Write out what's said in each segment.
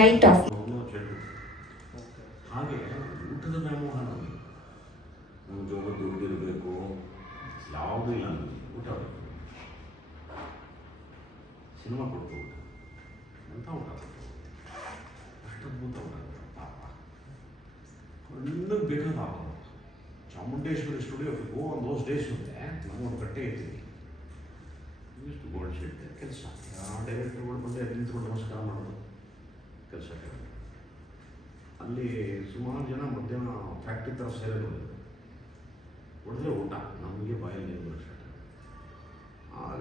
Light off. ಹಾಗೆ ಊಟದ ವ್ಯಾಮೋಹ ನಮಗೆ ಜೋಗ ದುಡ್ಡಿರಬೇಕು, ಯಾವುದೂ ಇಲ್ಲ ನಮಗೆ. ಊಟ ಬೇಕು, ಸಿನಿಮಾ ಕೊಡ್ತು ಊಟ ಎಂಥ ಊಟ ಅಷ್ಟದ್ಭುತ ಊಟ ಪಾಪ ಕಣ್ಣಗೆ ಬೇಕಾದ ಆಗೋದು. ಚಾಮುಂಡೇಶ್ವರಿ ಸ್ಟುಡಿಯೋಗೆ ಗೋ ಆನ್ ದೋಸ್ ಡೇಸ್ ಮುಂದೆ ನಮ್ಮೊಂದು ಕಟ್ಟೆ ಇರ್ತೀವಿ, ಇಷ್ಟು ಗೋಲ್ಡ್ ಶೀಟ್ ಕೆಲಸ. ಡೈರೆಕ್ಟರ್ಗಳು ಬಂದು ನಿಂತ್ಕೊಂಡು ನಮಸ್ಕಾರ ಮಾಡೋದು ಕೆಲಸ. ಅಲ್ಲಿ ಸುಮಾರು ಜನ ಮಧ್ಯಾಹ್ನ ಫ್ಯಾಕ್ಟ್ರಿ ಥರ ಸೇರೋದು, ಹೊಡೆದ್ರೆ ಊಟ ನಮಗೆ ಬಾಯಲ್ಲಿ ನೀರು ಬರೋ ಸ್ಟಾರ್ಟ್. ಆಗ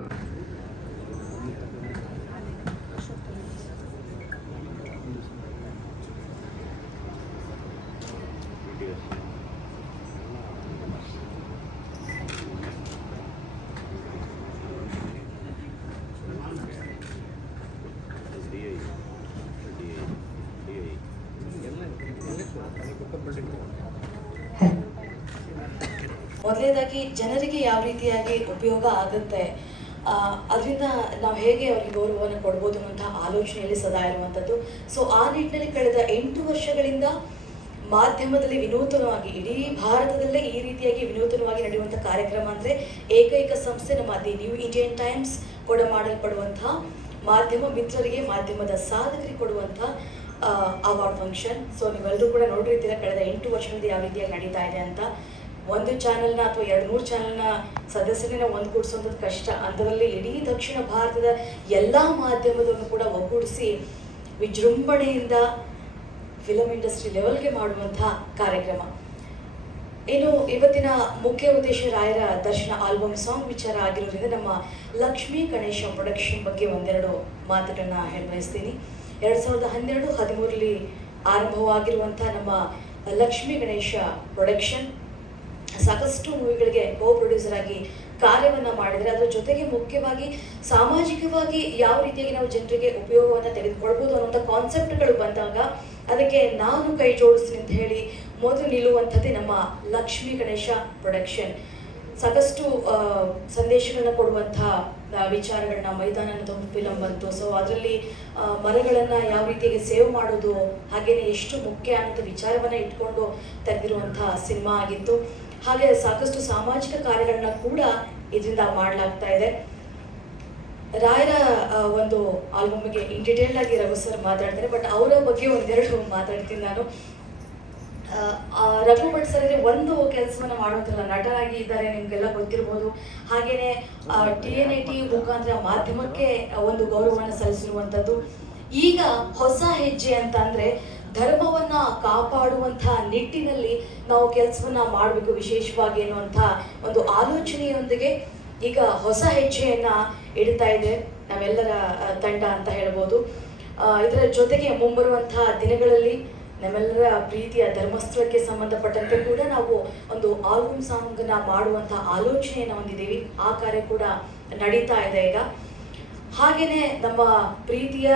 ಮೊದಲನೇದಾಗಿ ಜನರಿಗೆ ಯಾವ ರೀತಿಯಾಗಿ ಉಪಯೋಗ ಆಗುತ್ತೆ, ಅದರಿಂದ ನಾವು ಹೇಗೆ ಅವರಿಗೆ ಗೌರವವನ್ನು ಕೊಡ್ಬೋದು ಅನ್ನುವಂತಹ ಆಲೋಚನೆಯಲ್ಲಿ ಸದಾ ಇರುವಂಥದ್ದು. ಸೊ ಆ ನಿಟ್ಟಿನಲ್ಲಿ ಕಳೆದ 8 ವರ್ಷಗಳಿಂದ ಮಾಧ್ಯಮದಲ್ಲಿ ವಿನೂತನವಾಗಿ, ಇಡೀ ಭಾರತದಲ್ಲೇ ಈ ರೀತಿಯಾಗಿ ವಿನೂತನವಾಗಿ ನಡೆಯುವಂಥ ಕಾರ್ಯಕ್ರಮ ಅಂದರೆ ಏಕೈಕ ಸಂಸ್ಥೆ ನಮ್ಮ ದಿ ನ್ಯೂ ಇಂಡಿಯನ್ ಟೈಮ್ಸ್ ಕೂಡ ಮಾಡಲ್ಪಡುವಂತಹ ಮಾಧ್ಯಮ ಮಿತ್ರರಿಗೆ, ಮಾಧ್ಯಮದ ಸಾಧಕರಿಗೆ ಕೊಡುವಂಥ ಅವಾರ್ಡ್ ಫಂಕ್ಷನ್. ಸೊ ನೀವೆಲ್ಲರೂ ಕೂಡ ನೋಡಿರ್ತೀರ ಕಳೆದ 8 ವರ್ಷದಿಂದ ಯಾವ ರೀತಿಯಾಗಿ ನಡೀತಾ ಇದೆ ಅಂತ. ಒಂದು ಚಾನಲ್ನ ಅಥವಾ 2-3 ಚಾನಲ್ನ ಸದಸ್ಯರನ್ನ ಒಂದುಗೂಡಿಸುವಂಥದ್ದು ಕಷ್ಟ. ಅಂಥದ್ರಲ್ಲಿ ಇಡೀ ದಕ್ಷಿಣ ಭಾರತದ ಎಲ್ಲ ಮಾಧ್ಯಮದನ್ನು ಕೂಡ ಒಗ್ಗೂಡಿಸಿ ವಿಜೃಂಭಣೆಯಿಂದ ಫಿಲಮ್ ಇಂಡಸ್ಟ್ರಿ ಲೆವೆಲ್ಗೆ ಮಾಡುವಂಥ ಕಾರ್ಯಕ್ರಮ. ಇನ್ನು ಇವತ್ತಿನ ಮುಖ್ಯ ಉದ್ದೇಶ ರಾಯರ ದರ್ಶನ ಆಲ್ಬಮ್ ಸಾಂಗ್ ವಿಚಾರ ಆಗಿರೋದ್ರಿಂದ ನಮ್ಮ ಲಕ್ಷ್ಮೀ ಗಣೇಶ ಪ್ರೊಡಕ್ಷನ್ ಬಗ್ಗೆ ಒಂದೆರಡು ಮಾತುಗಳನ್ನ ಹೇಳಬಯಸ್ತೀನಿ. 2012-13 ಆರಂಭವಾಗಿರುವಂಥ ನಮ್ಮ ಲಕ್ಷ್ಮೀ ಗಣೇಶ ಪ್ರೊಡಕ್ಷನ್ ಸಾಕಷ್ಟು ಮೂವಿಗಳಿಗೆ ಕೋ ಪ್ರೊಡ್ಯೂಸರ್ ಆಗಿ ಕಾರ್ಯವನ್ನು ಮಾಡಿದರೆ, ಅದರ ಜೊತೆಗೆ ಮುಖ್ಯವಾಗಿ ಸಾಮಾಜಿಕವಾಗಿ ಯಾವ ರೀತಿಯಾಗಿ ನಾವು ಜನರಿಗೆ ಉಪಯೋಗವನ್ನು ತೆಗೆದುಕೊಳ್ಬೋದು ಅನ್ನೋಂಥ ಕಾನ್ಸೆಪ್ಟ್ಗಳು ಬಂದಾಗ ಅದಕ್ಕೆ ನಾನು ಕೈ ಜೋಡಿಸ್ತೀನಿ ಅಂತ ಹೇಳಿ ಮೊದಲು ನಿಲ್ಲುವಂಥದ್ದೇ ನಮ್ಮ ಲಕ್ಷ್ಮೀ ಗಣೇಶ ಪ್ರೊಡಕ್ಷನ್. ಸಾಕಷ್ಟು ಸಂದೇಶಗಳನ್ನ ಕೊಡುವಂಥ ವಿಚಾರಗಳನ್ನ, ಮೈದಾನ ಅನ್ನೋದು ಫಿಲಮ್ ಬಂತು. ಸೊ ಅದರಲ್ಲಿ ಮರಗಳನ್ನು ಯಾವ ರೀತಿಯಾಗಿ ಸೇವ್ ಮಾಡೋದು, ಹಾಗೆಯೇ ಎಷ್ಟು ಮುಖ್ಯ ಅನ್ನೋದು ವಿಚಾರವನ್ನು ಇಟ್ಕೊಂಡು ತೆಗೆದಿರುವಂಥ ಸಿನಿಮಾ ಆಗಿತ್ತು. ಹಾಗೆ ಸಾಕಷ್ಟು ಸಾಮಾಜಿಕ ಕಾರ್ಯಗಳನ್ನ ಕೂಡ ಇದರಿಂದ ಮಾಡಲಾಗ್ತಾ ಇದೆ. ರಾಯರ ಒಂದು ಆಲ್ಬಮ್ಗೆ ಇನ್ ಡಿಟೇಲ್ ಆಗಿ ರಘು ಸರ್ ಮಾತಾಡ್ತಾರೆ, ಬಟ್ ಅವರ ಬಗ್ಗೆ ಒಂದೆರಡು ಮಾತಾಡ್ತೀನಿ ನಾನು. ರಘು ಭಟ್ ಸರ್ ಒಂದು ಕೆಲಸವನ್ನು ಮಾಡುವಂಥಲ್ಲ, ನಟರಾಗಿ ಇದ್ದಾರೆ, ನಿಮಗೆಲ್ಲ ಗೊತ್ತಿರ್ಬೋದು. ಹಾಗೆಯೇ TNT ಮುಖಾಂತರ ಮಾಧ್ಯಮಕ್ಕೆ ಒಂದು ಗೌರವವನ್ನು ಸಲ್ಲಿಸಿರುವಂಥದ್ದು. ಈಗ ಹೊಸ ಹೆಜ್ಜೆ ಅಂತ ಅಂದರೆ ಧರ್ಮವನ್ನ ಕಾಪಾಡುವಂಥ ನಿಟ್ಟಿನಲ್ಲಿ ನಾವು ಕೆಲಸವನ್ನ ಮಾಡಬೇಕು ವಿಶೇಷವಾಗಿ ಎನ್ನುವಂಥ ಒಂದು ಆಲೋಚನೆಯೊಂದಿಗೆ ಈಗ ಹೊಸ ಹೆಜ್ಜೆಯನ್ನ ಇಡ್ತಾ ಇದೆ ನಾವೆಲ್ಲರ ತಂಡ ಅಂತ ಹೇಳ್ಬೋದು. ಇದರ ಜೊತೆಗೆ ಮುಂಬರುವಂತಹ ದಿನಗಳಲ್ಲಿ ನಮ್ಮೆಲ್ಲರ ಪ್ರೀತಿಯ ಧರ್ಮಸ್ಥಳಕ್ಕೆ ಸಂಬಂಧಪಟ್ಟಂತೆ ಕೂಡ ನಾವು ಒಂದು ಆಲ್ಬಮ್ ಸಾಂಗ್ನ ಮಾಡುವಂಥ ಆಲೋಚನೆಯನ್ನು ಹೊಂದಿದ್ದೀವಿ. ಆ ಕಾರ್ಯ ಕೂಡ ನಡೀತಾ ಇದೆ ಈಗ. ಹಾಗೆಯೇ ನಮ್ಮ ಪ್ರೀತಿಯ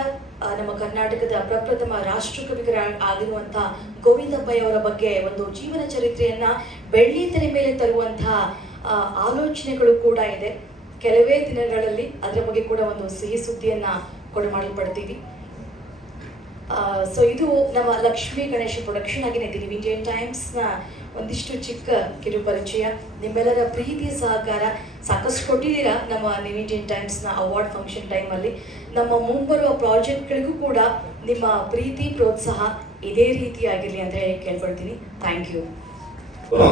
ನಮ್ಮ ಕರ್ನಾಟಕದ ಪ್ರಪ್ರಥಮ ರಾಷ್ಟ್ರಕವಿಗಳ ಆಗಿರುವಂಥ ಗೋವಿಂದ ಪೈ ಅವರ ಬಗ್ಗೆ ಒಂದು ಜೀವನ ಚರಿತ್ರೆಯನ್ನ ಬೆಳ್ಳಿ ತೆರೆ ಮೇಲೆ ತರುವಂಥ ಆಲೋಚನೆಗಳು ಕೂಡ ಇದೆ. ಕೆಲವೇ ದಿನಗಳಲ್ಲಿ ಅದರ ಬಗ್ಗೆ ಕೂಡ ಒಂದು ಸಿಹಿ ಸುದ್ದಿಯನ್ನ ಕೊಡಮಾಡಲ್ಪಡ್ತೀವಿ. ಸೊ ಇದು ನಮ್ಮ ಲಕ್ಷ್ಮೀ ಗಣೇಶ ಪ್ರೊಡಕ್ಷನ್ ಆಗಿನೇ ದಿ ನ್ಯೂ ಇಂಡಿಯನ್ ಟೈಮ್ಸ್ನ ಒಂದಿಷ್ಟು ಚಿಕ್ಕ ಕಿರು ಪರಿಚಯ. ನಿಮ್ಮೆಲ್ಲರ ಪ್ರೀತಿ ಸಹಕಾರ ಸಾಕಷ್ಟು ಕೊಟ್ಟಿದ್ದೀರಾ ನಮ್ಮ ನ್ಯೂ ಇಂಡಿಯನ್ ಟೈಮ್ಸ್ನ ಅವಾರ್ಡ್ ಫಂಕ್ಷನ್ ಟೈಮಲ್ಲಿ. ನಮ್ಮ ಮುಂಬರುವ ಪ್ರಾಜೆಕ್ಟ್ಗಳಿಗೂ ಕೂಡ ನಿಮ್ಮ ಪ್ರೀತಿ ಪ್ರೋತ್ಸಾಹ ಇದೇ ರೀತಿಯಾಗಿರಲಿ ಅಂತ ಹೇಳಿ ಕೇಳ್ಕೊಳ್ತೀನಿ. Thank you.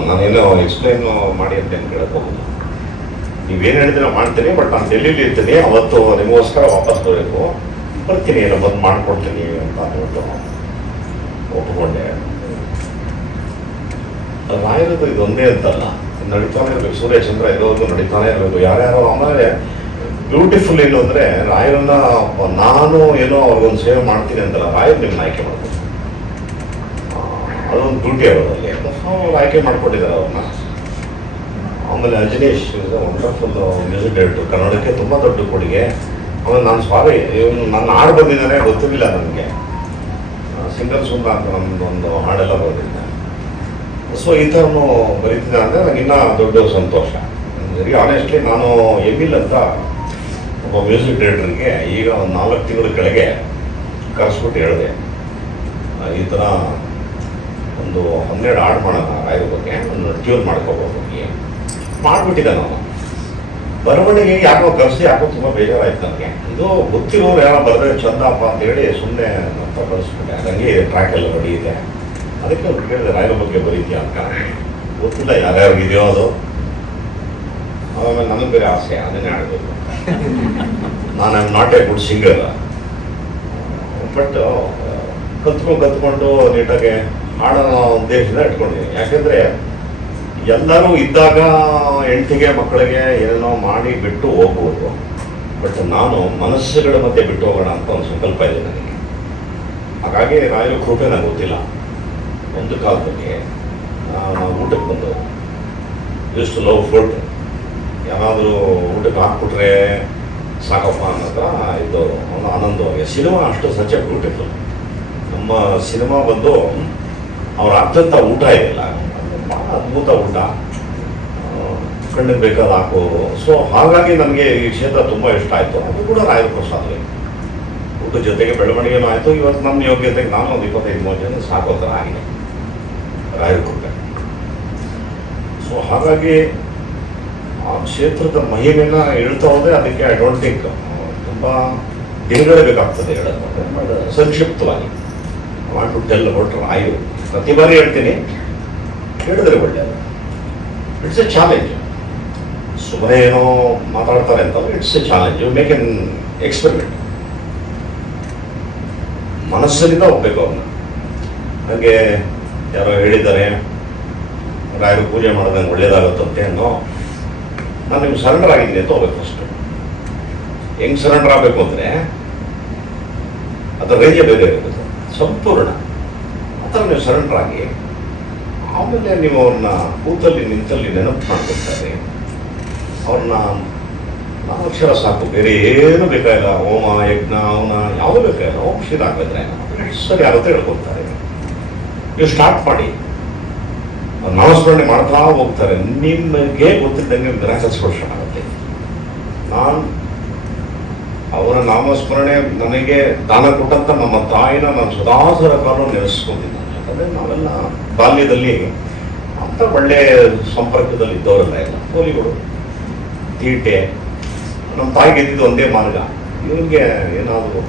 ನಾನೇನೋ ಎಕ್ಸ್ಪ್ಲೈನ್ ಮಾಡಿ ಅಂತ ಕೇಳಬಹುದು. ನೀವೇನು ಹೇಳಿದ್ರೆ ಮಾಡ್ತೀನಿ, ಬಟ್ ನಾನು ಡೆಲ್ಲಿಲಿ ಇರ್ತೀನಿ, ಅವತ್ತು ನಿಮಗೋಸ್ಕರ ವಾಪಸ್ ಬರಬೇಕು, ಬರ್ತೀನಿ, ಏನೋ ಬಂದು ಮಾಡಿಕೊಡ್ತೀನಿ ಅಂತ ಅಂದ್ಬಿಟ್ಟು ಒಪ್ಪಿಕೊಂಡೆ. ರಾಯರದು ಇದೊಂದೇ ಅಂತಲ್ಲ, ನಡೀತಾನೆ ಇರಬೇಕು. ಸೂರ್ಯಚಂದ್ರ ಇರೋದು ನಡೀತಾನೆ ಇರಬೇಕು. ಯಾರ್ಯಾರೋ ಆಮೇಲೆ ಬ್ಯೂಟಿಫುಲ್ ಏನು ಅಂದರೆ, ರಾಯರನ್ನ ನಾನು ಏನೋ ಅವ್ರಿಗೊಂದು ಸೇವೆ ಮಾಡ್ತೀನಿ ಅಂತಲ್ಲ, ರಾಯರು ನಿಮ್ಮನ್ನ ಆಯ್ಕೆ ಮಾಡ್ಬೋದು. ಅದೊಂದು ಬ್ಯೂಟಿ ಆಗೋದಲ್ಲಿ ಅವ್ರು ಆಯ್ಕೆ ಮಾಡ್ಕೊಂಡಿದ್ದಾರೆ ಅವ್ರನ್ನ. ಆಮೇಲೆ ಅಜನೀಶ್ ವಂಡರ್ಫುಲ್ ಮ್ಯೂಸಿಕ್ ಡೈರೆಕ್ಟರ್, ಕನ್ನಡಕ್ಕೆ ತುಂಬ ದೊಡ್ಡ ಕೊಡುಗೆ. ಆಮೇಲೆ ನಾನು ಸಾರಿ ಇವನು ನನ್ನ ಹಾಡು ಬಂದಿದ್ದಾನೆ ಗೊತ್ತಿರಲಿಲ್ಲ ನನಗೆ. ಸಿಂಗಲ್ ಸುಂದ ಅಂತ ನಮ್ಮದೊಂದು ಹಾಡೆಲ್ಲ ಬರೆದಿದ್ದೆ. ಸೊ ಈ ಥರನೂ ಬರೀತಿದ್ದೆ ಅಂದರೆ ನನಗೆ ಇನ್ನೂ ದೊಡ್ಡ ಸಂತೋಷ. ವೆರಿ ಆನೆಸ್ಟ್ಲಿ ನಾನು ಎಮಿಲ್ ಅಂತ ಒಬ್ಬ ಮ್ಯೂಸಿಕ್ ಡೈರೆಕ್ಟರ್ಗೆ ಈಗ ಒಂದು 4 ತಿಂಗಳ ಕೆಳಗೆ ಕರೆಸ್ಬಿಟ್ಟು ಹೇಳಿದೆ, ಈ ಥರ ಒಂದು 12 ಹಾಡು ಮಾಡೋಣ ರಾಯರ ಬಗ್ಗೆ, ಒಂದು ಟ್ಯೂನ್ ಮಾಡ್ಕೋಬೋದು ಮಾಡಿಬಿಟ್ಟಿದ್ದೆ ನಾನು. ಬರವಣಿಗೆ ಯಾಕೋ ಕರೆಸಿ ಯಾಕೋ ತುಂಬ ಬೇಜಾರಾಯ್ತು ನನಗೆ. ಇದು ಗೊತ್ತಿರೋರು ಯಾರೋ ಬರೆದ್ರೆ ಚಂದಪ್ಪ ಅಂತೇಳಿ ಸುಮ್ಮನೆ ಅಂತ ಕಳಿಸ್ಬಿಟ್ಟೆ. ನನಗೆ ಟ್ರ್ಯಾಕ್ ಎಲ್ಲ ರೆಡಿ ಇದೆ, ಅದಕ್ಕೆ ಅವ್ರು ಕೇಳಿದೆ ರಾಯರ ಬಗ್ಗೆ ಬರೀತೀಯ ಅಂತ. ಗೊತ್ತಿಲ್ಲ ಯಾರ್ಯಾರು ಇದೆಯೋ ಅದು. ಆಮೇಲೆ ನನಗೆ ಬೇರೆ ಆಸೆ ಅದನ್ನೇ ಆಡಬೇಕು. ನಾನು I am not A good singer, but ಕಲ್ತ್ಕೊಂಡು ನೀಟಾಗಿ ಹಾಡೋ ಉದ್ದೇಶದಿಂದ ಇಟ್ಕೊಂಡಿದ್ದೀನಿ. ಯಾಕೆಂದರೆ ಎಲ್ಲರೂ ಇದ್ದಾಗ ಹೆಂಡತಿಗೆ ಮಕ್ಕಳಿಗೆ ಏನೋ ಮಾಡಿ ಬಿಟ್ಟು ಹೋಗ್ಬೋದು, ಬಟ್ ನಾನು ಮನಸ್ಸುಗಳ ಮಧ್ಯೆ ಬಿಟ್ಟು ಹೋಗೋಣ ಅಂತ ಒಂದು ಸಂಕಲ್ಪ ಇದೆ ನನಗೆ. ಹಾಗಾಗಿ ರಾಯರ ಕೃಪೆ ನನಗೆ ಗೊತ್ತಿಲ್ಲ. ಒಂದು ಕಾಲದಲ್ಲಿ ನಾವು ಊಟಕ್ಕೆ ಬಂದು ಯೂಸ್ ಟು ಲವ್ ಫುಡ್, ಏನಾದರೂ ಊಟಕ್ಕೆ ಹಾಕ್ಬಿಟ್ರೆ ಸಾಕಪ್ಪ ಅನ್ನೋದ ಇದ್ದವರು ಒಂದು ಆನಂದವಾಗಿ. ಸಿನಿಮಾ ಅಷ್ಟು ಸಚ್ ಎ ಬ್ಯೂಟಿಫುಲ್. ನಮ್ಮ ಸಿನಿಮಾ ಬಂದು ಅವ್ರು ಅತ್ಯಂತ ಊಟ ಇದೆಯಲ್ಲ, ಭಾಳ ಅದ್ಭುತ ಊಟ, ಕಣ್ಣಿಗೆ ಬೇಕಾದ ಹಾಕೋರು. ಸೊ ಹಾಗಾಗಿ ನನಗೆ ಈ ಕ್ಷೇತ್ರ ತುಂಬ ಇಷ್ಟ ಆಯಿತು. ಅದು ಕೂಡ ರಾಯರ ಪ್ರಸಾದ. ಊಟದ ಜೊತೆಗೆ ಬೆಳವಣಿಗೆನೂ ಆಯಿತು. ಇವತ್ತು ನಮ್ಮ ಯೋಗ್ಯತೆಗೆ ನಾನು ಒಂದು 25-30 ಜನ ಸಾಕೋ ಥರ ಆಗಿದೆ ರಾಯರ ಕೃಪೆ. ಸೊ ಹಾಗಾಗಿ ಆ ಕ್ಷೇತ್ರದ ಮಹಿಮೆನ ಹೇಳ್ತಾ ಹೋದರೆ ಅದಕ್ಕೆ ಐ ಡೋಂಟ್ ಥಿಂಕ್ ತುಂಬ ದಿನಗಳೇ ಬೇಕಾಗ್ತದೆ ಹೇಳೋದು. ಬಟ್ ಸಂಕ್ಷಿಪ್ತವಾಗಿ ವಾಂಟ್ ಟು ಟೆಲ್ ಅಬೌಟ್ ರಾಯರು. ಪ್ರತಿ ಬಾರಿ ಹೇಳ್ತೀನಿ, ಹೇಳಿದ್ರೆ ಒಳ್ಳೆಯದು. It's a challenge. ಸುಮ್ಮನೆ ಏನೋ ಮಾತಾಡ್ತಾರೆ ಅಂತಂದ್ರೆ it's a challenge. You make an experiment. ಮನಸ್ಸಿನಿಂದ ಹೋಗ್ಬೇಕು ಅವ್ರನ್ನ. ನನಗೆ ಯಾರೋ ಹೇಳಿದ್ದಾರೆ ರಾಯರು ಪೂಜೆ ಮಾಡೋದಂಗೆ ಒಳ್ಳೇದಾಗುತ್ತಂತೆ ಅನ್ನೋ. ನಾನು ನಿಮ್ಗೆ ಸರೆಂಡರ್ ಆಗಿದ್ದೀನಿ ಅಂತ ಹೋಗ್ಬೇಕು ಫಸ್ಟು. ಹೆಂಗೆ ಸರೆಂಡರ್ ಆಗಬೇಕು ಅಂದರೆ ಅದರ ರೇಂಜೇ ಬೇರೆ ಇರಬೇಕು, ಸಂಪೂರ್ಣ. ಆ ಥರ ನೀವು ಸರೆಂಡರ್ ಆಗಿ ಆಮೇಲೆ ನೀವು ಅವ್ರನ್ನ ಕೂತಲ್ಲಿ ನಿಂತಲ್ಲಿ ನೆನಪು ಮಾಡ್ಕೊಳ್ತಾರೆ. ಅವ್ರನ್ನ 4 ಅಕ್ಷರ ಸಾಕು, ಬೇರೆ ಏನು ಬೇಕಾಗಿಲ್ಲ. ಹೋಮ ಯಜ್ಞ ಅವನ ಯಾವುದು ಬೇಕಾಗಿಲ್ಲ. ಓಂ ಶ್ರೀ ರಾಘವೇಂದ್ರ ಸರಿ ಆಗುತ್ತೆ ಹೇಳ್ಕೊಳ್ತಾರೆ. ನೀವು ಸ್ಟಾರ್ಟ್ ಮಾಡಿ ನಾಮಸ್ಮರಣೆ ಮಾಡ್ತಾ ಹೋಗ್ತಾರೆ. ನಿಮಗೆ ಗೊತ್ತಿದ್ದಂಗೆ ಮಿರಾಕಲ್ ಸ್ಪರ್ಶ ಆಗುತ್ತೆ. ನಾನು ಅವರ ನಾಮಸ್ಮರಣೆ ನನಗೆ ದಾನ ಕೊಟ್ಟಂತ ನಮ್ಮ ತಾಯಿನ ನಾನು ಸದಾಸರ ಕಾಲ ನೆನೆಸ್ಕೊಂಡಿದ್ದೀನಿ. ಯಾಕಂದರೆ ನಾವೆಲ್ಲ ಬಾಲ್ಯದಲ್ಲಿ ಅಂತ ಒಳ್ಳೆ ಸಂಪರ್ಕದಲ್ಲಿ ಇದ್ದವರೆಲ್ಲ ಇಲ್ಲ. ಕೋಲಿಗಳು, ತೀಟೆ. ನಮ್ಮ ತಾಯಿಗೆ ಇದ್ದಿದ್ದು ಒಂದೇ ಮಾರ್ಗ, ಇವನಿಗೆ ಏನಾದರೂ